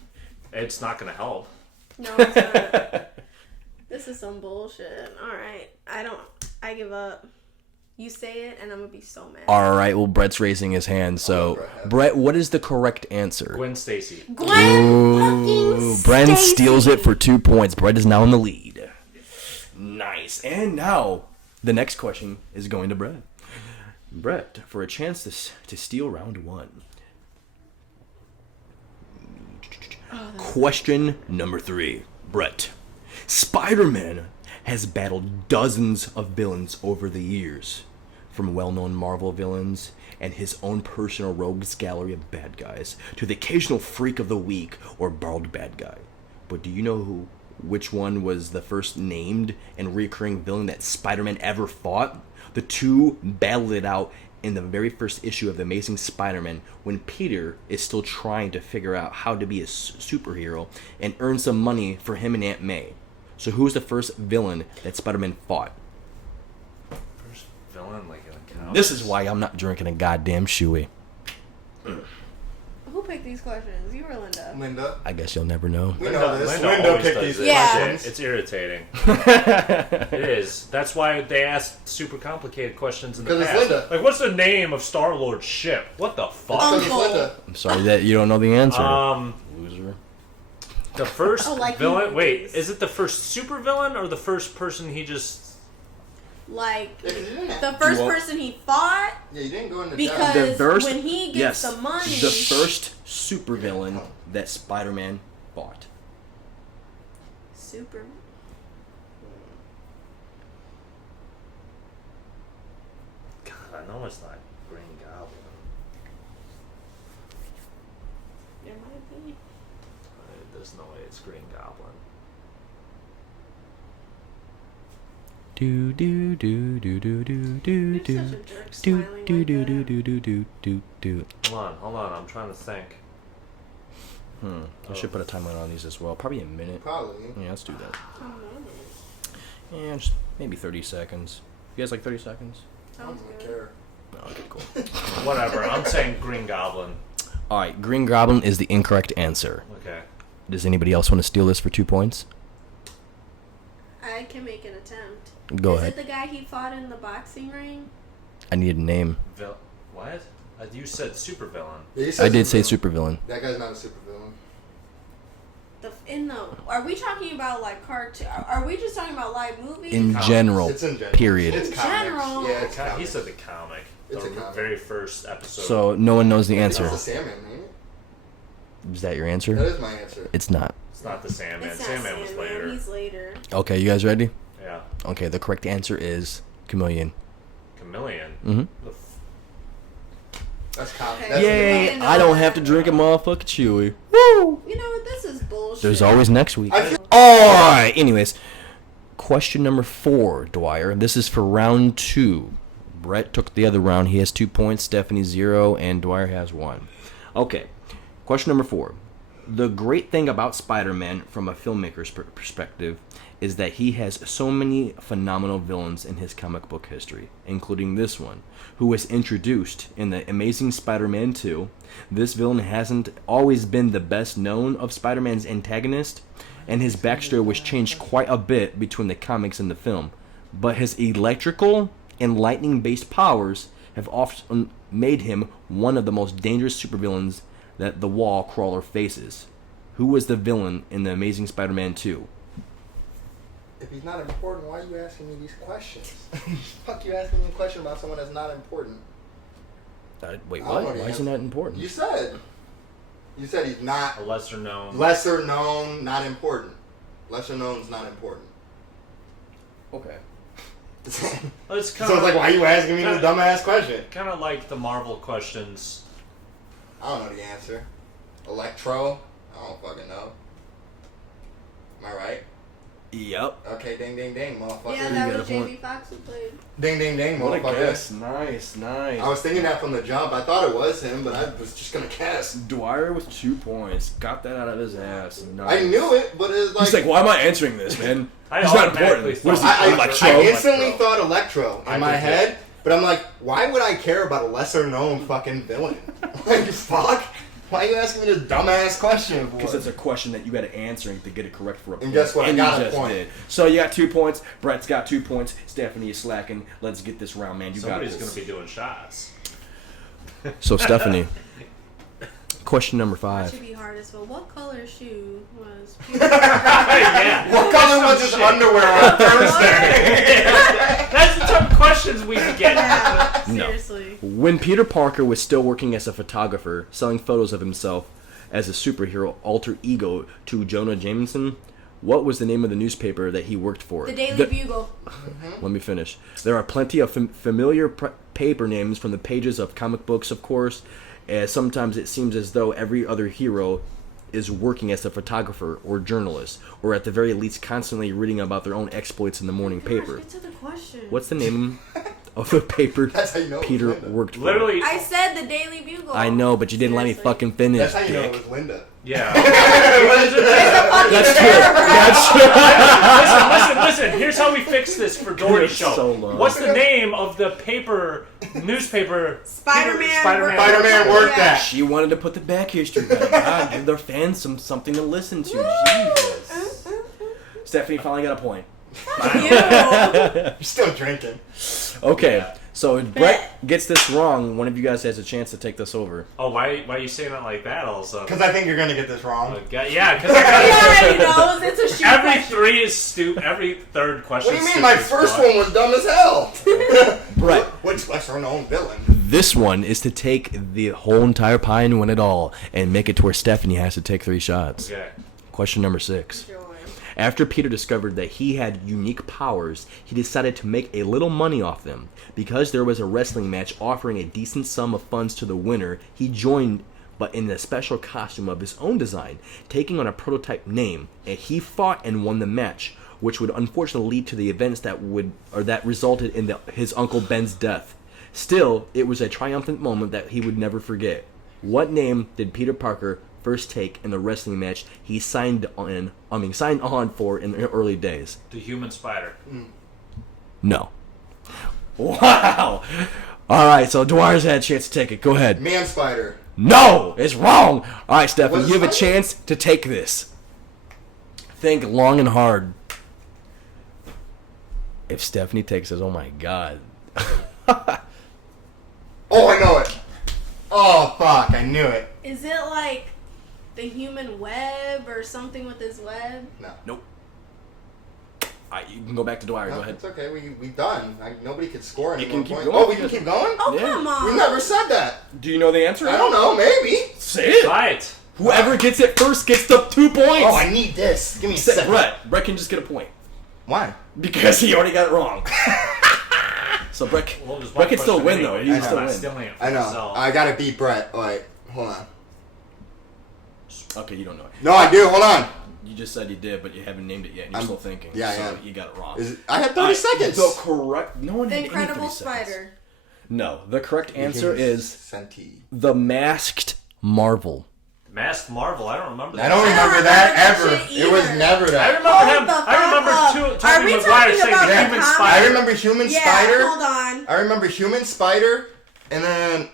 It's not going to help. No, it's not. This is some bullshit. Alright. I give up. You say it and I'm gonna be so mad. Alright, well, Brett's raising his hand, so... Brett, what is the correct answer? Gwen Stacy. Gwen fucking Bren Stacy. steals it for 2 points. Brett is now in the lead. Nice. And now, the next question is going to Brett. Brett, for a chance to steal round 1. Question number 3. Brett. Spider-Man has battled dozens of villains over the years, from well-known Marvel villains and his own personal rogues gallery of bad guys to the occasional freak of the week or borrowed bad guy. But do you know which one was the first named and recurring villain that Spider-Man ever fought? The two battled it out in the very first issue of The Amazing Spider-Man when Peter is still trying to figure out how to be a superhero and earn some money for him and Aunt May. So who was the first villain that Spider-Man fought? First villain, like in a comic. This is why I'm not drinking a goddamn shoey. Who picked these questions? You or Linda? Linda. I guess you'll never know. We know this. Linda Linda always picked does these it. Yeah. questions. It's irritating. It is. That's why they ask super complicated questions in the 'Cause it's past. Linda. Like, what's the name of Star-Lord's ship? What the fuck? Because it's Uncle. Linda. I'm sorry that you don't know the answer. Loser. The first Oh, like villain. you Wait, movies. is it the first super villain or the first person he just? Like, Yeah, 'cause you didn't- the first You want- person he fought Yeah, you didn't go into because The first- when he gets yes, the money. the first supervillain that Spider-Man fought. Super. God, I know it's not Green Goblin. There might be. There's no way it's Green Goblin. Do do do do do do do You're do such a jerk do smiling do like do that. do do do do do. Hold on. I'm trying to think. I should put a timeline on these as well. Probably a minute. Probably. Yeah, let's do that. A moment. Yeah, just maybe 30 seconds. You guys like 30 seconds? I Sounds don't good. care. Okay, cool. Whatever. I'm saying Green Goblin. All right, Green Goblin is the incorrect answer. Okay. Does anybody else want to steal this for 2 points? I can make an attempt. Go Is ahead. it the guy he fought in the boxing ring? I need a name. What? You said super villain. Yeah, you I said did say supervillain. supervillain. That guy's not a supervillain. Are we talking about like cartoon? Are we just talking about live movies? In Comics. general. It's in general. Period. It's In comics. general. Yeah, it's He comics. said the comic. It's the a comic. very first episode. So no one knows the I think answer. It's the Sandman, ain't it? Is that your That answer? is my answer. It's not. it's not the Sandman. It's not Sandman was later. He's later. Okay, you guys ready? Yeah. Okay, the correct answer is Chameleon. Chameleon. Mm-hmm. The That's comic. Okay. That's Yay! the- I don't have to drink a motherfucking chewy. You know what? This is bullshit. There's always next week. I feel- Alright, anyways. Question number 4, Dwyer. This is for round 2. Brett took the other round. He has 2 points, Stephanie 0, and Dwyer has 1. Okay, question number 4. The great thing about Spider-Man from a filmmaker's perspective is that he has so many phenomenal villains in his comic book history, including this one, who was introduced in the Amazing Spider-Man 2. This villain hasn't always been the best known of Spider-Man's antagonists, and his backstory was changed quite a bit between the comics and the film. But his electrical and lightning-based powers have often made him one of the most dangerous supervillains that the wall crawler faces. Who was the villain in the Amazing Spider-Man 2? If he's not important, why are you asking me these questions? Fuck you asking me a question about someone that's not important. Wait, what? Why isn't that important? You said he's not A lesser known. lesser known, not important. Lesser known is not important. Okay. So It's it's kind of like, why are you asking me this dumbass question? kind of like the Marvel questions. I don't know the answer. Electro? I don't fucking know. Am I right? Yep. Okay, ding ding ding, motherfucker. Yeah, You that got was a point. Jamie Foxx who played. Ding ding ding, What a motherfucker. guess. Nice. I was thinking that from the jump. I thought it was him, but I was just gonna guess. Dwyer with 2 points. Got that out of his ass. Nice. I knew it, but it's like He's like, why am I answering this, man? I He's not automatically important. What is he? thought- Electro? I instantly Electro. thought Electro in I my did head, but I'm like, why would I care about a lesser known fucking villain? Like, fuck? Why are you asking me this dumbass question for? Because it's a question that you got to answer to get it correct for a point. And guess what? I And got you a just point. did. So you got 2 points. Brett's got 2 points. Stephanie is slacking. Let's get this round, man. You Somebody's got going this. to be doing shots. So Stephanie, question number That 5. should be hardest. But what color shoe was? Yeah. What color was his underwear on Thursday? That's the type of questions we get. Yeah, No. seriously. When Peter Parker was still working as a photographer, selling photos of himself as a superhero alter ego to Jonah Jameson, what was the name of the newspaper that he worked for? The Daily Bugle. Let me finish. There are plenty of familiar paper names from the pages of comic books, of course, as sometimes it seems as though every other hero is working as a photographer or journalist, or at the very least constantly reading about their own exploits in the morning Gosh, paper. get to the question. What's the name of the paper That's how you know it was Peter Linda. worked for? Literally. I said the Daily Bugle. I know, but you didn't let me Seriously. fucking finish, That's how you know it dick. was Linda. Yeah. That's true. That's true. Listen. Here's how we fix this for Dougherty You're show. so long. What's the name of the newspaper? Spider-Man. Spider-Man. Spider-Man worked Yeah. that. She wanted to put the back history back. God, give their fans something to listen to. Jesus. Stephanie finally got a point. You. You're still drinking. Okay, Yeah. so if Brett gets this wrong, one of you guys has a chance to take this over. Oh, why are you saying it like that all of a sudden? Because I think you're going to get this wrong. Yeah, because He already knows it's a shoe every question. 3 is stupid. Every third question. What do you is mean? My stupid as first fuck. one was dumb as hell. Brett, Which lesser known villain? this one is to take the whole entire pie and win it all, and make it to where Stephanie has to take 3 shots. Okay. Question number 6. After Peter discovered that he had unique powers, he decided to make a little money off them. Because there was a wrestling match offering a decent sum of funds to the winner, he joined, but in a special costume of his own design, taking on a prototype name, and he fought and won the match, which would unfortunately lead to the events that resulted in his Uncle Ben's death. Still, it was a triumphant moment that he would never forget. What name did Peter Parker first take in the wrestling match he signed on for in the early days? The Human Spider. No. Wow. All right, so Dwyer's had a chance to take it. Go ahead. Man Spider. No, it's wrong. All right, Stephanie, What you is have a spider? chance to take this. Think long and hard. If Stephanie takes this, oh my god. Oh, I know it. Oh, fuck. I knew it. Is it like the human web or something with his web? No. Nope. All right, you can go back to Dwyer. No, Go ahead. it's okay. We done. Nobody could score any You can more keep points. going. Oh, we can keep going? Oh, Yeah. come on. We never said that. Do you know the answer? I don't know. Maybe. Say it. Try it. Whoever gets it first gets the 2 points. Oh, I need this. Give me a Say, second. Brett can just get a point Why? because he already got it wrong. So Brett Well, there's one can still question win though. anyway. He can He's still not win. stealing it for I know. himself. I gotta beat Brett. Wait, hold on. Okay, you don't know it. No, I do. Hold on. You just said you did, but you haven't named it yet. And you're I'm- still thinking. yeah, I so am. you got it wrong. I had 30 seconds. The correct. No one The had any Incredible 30 seconds. Spider. No, the correct answer is Senti. the Masked Marvel. Masked Marvel. I don't remember that. I don't remember that ever. that shit It was either. never I that. remember Hold him. the I remember fuck up. Are Tobey we Maguire talking saying about the the human comic? spider. I remember Human Yeah, Spider. hold on. I remember Human Spider, and then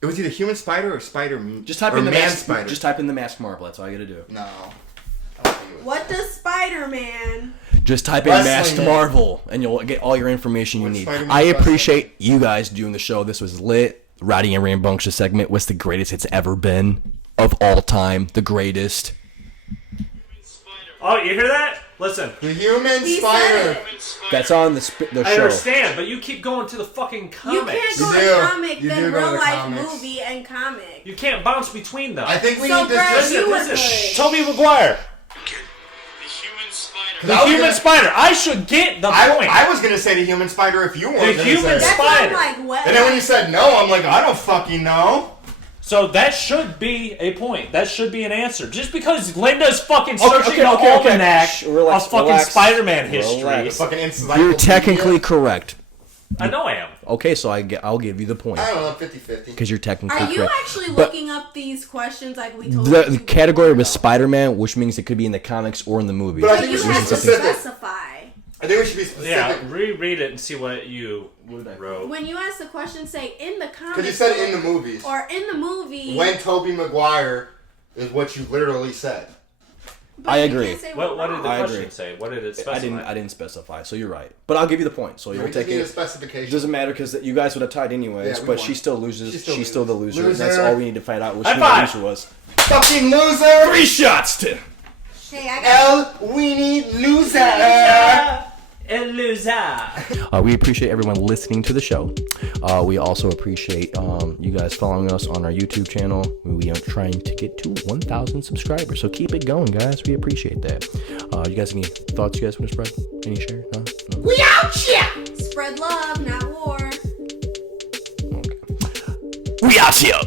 it was either Human Spider or Spider. Just type or in the Man Masked Spider. Just type in the Masked Marvel. That's all you gotta do. No. I don't think it was What does Spider-Man? Just type in Wrestling Masked Man. Marvel, and you'll get all your information you What's need. Spider-Man I wrestling? appreciate you guys doing the show. This was lit. Rowdy and Rambunctious segment was the greatest it's ever been of all time. The greatest. Oh, you hear that? Listen. The Human He Spider. said That's on the I show. understand, but you keep going to the fucking You comics. can't go You to do. comic, You then do go to real the life comics. movie and comic. You can't bounce between them. I think we So, need to Brad, just. you were Listen, good. Tobey Maguire. The I was human gonna- spider. I should get the point. I was gonna say the Human Spider if you weren't The gonna Human say it. That's Spider. why I'm like, what? And then when you said no, I'm like, I don't fucking know. So that should be a point. That should be an answer. Just because Linda's fucking searching the okay. almanac Shh, relax, of fucking relax. Spider-Man history. Relax. Fucking You're technically correct. I know I am. Okay, so I'll give you the point. I don't know, 50-50. Because you're technically Are you correct. actually But looking up these questions like we told you? the category was Spider-Man, which means it could be in the comics or in the movie. But I But think you we should be have to specific. specify. I think we should be specific. Yeah, reread it and see what you wrote. When you ask the question, say in the comics. Because you said in the movies. Or in the movie. When Tobey Maguire is what you literally said. but I you agree. can't say What we're did the wrong. I question agree. say? What did it specify? I didn't specify, so you're right. But I'll give you the point, so We you'll just take need a it. specification. It doesn't matter because you guys would have tied anyways, Yeah, we but won. she still loses. She's still the loser. Loser. That's all we need to find out. Which High who the five. loser was. Fucking loser! 3 shots to. Hey, I got El Weenie Loser! El loser. We appreciate everyone listening to the show. We also appreciate you guys following us on our YouTube channel. We are trying to get to 1,000 subscribers, so keep it going, guys. We appreciate that. You guys, any thoughts you guys want to spread? Any share? No? We out here! spread love, not war. Okay. We out here.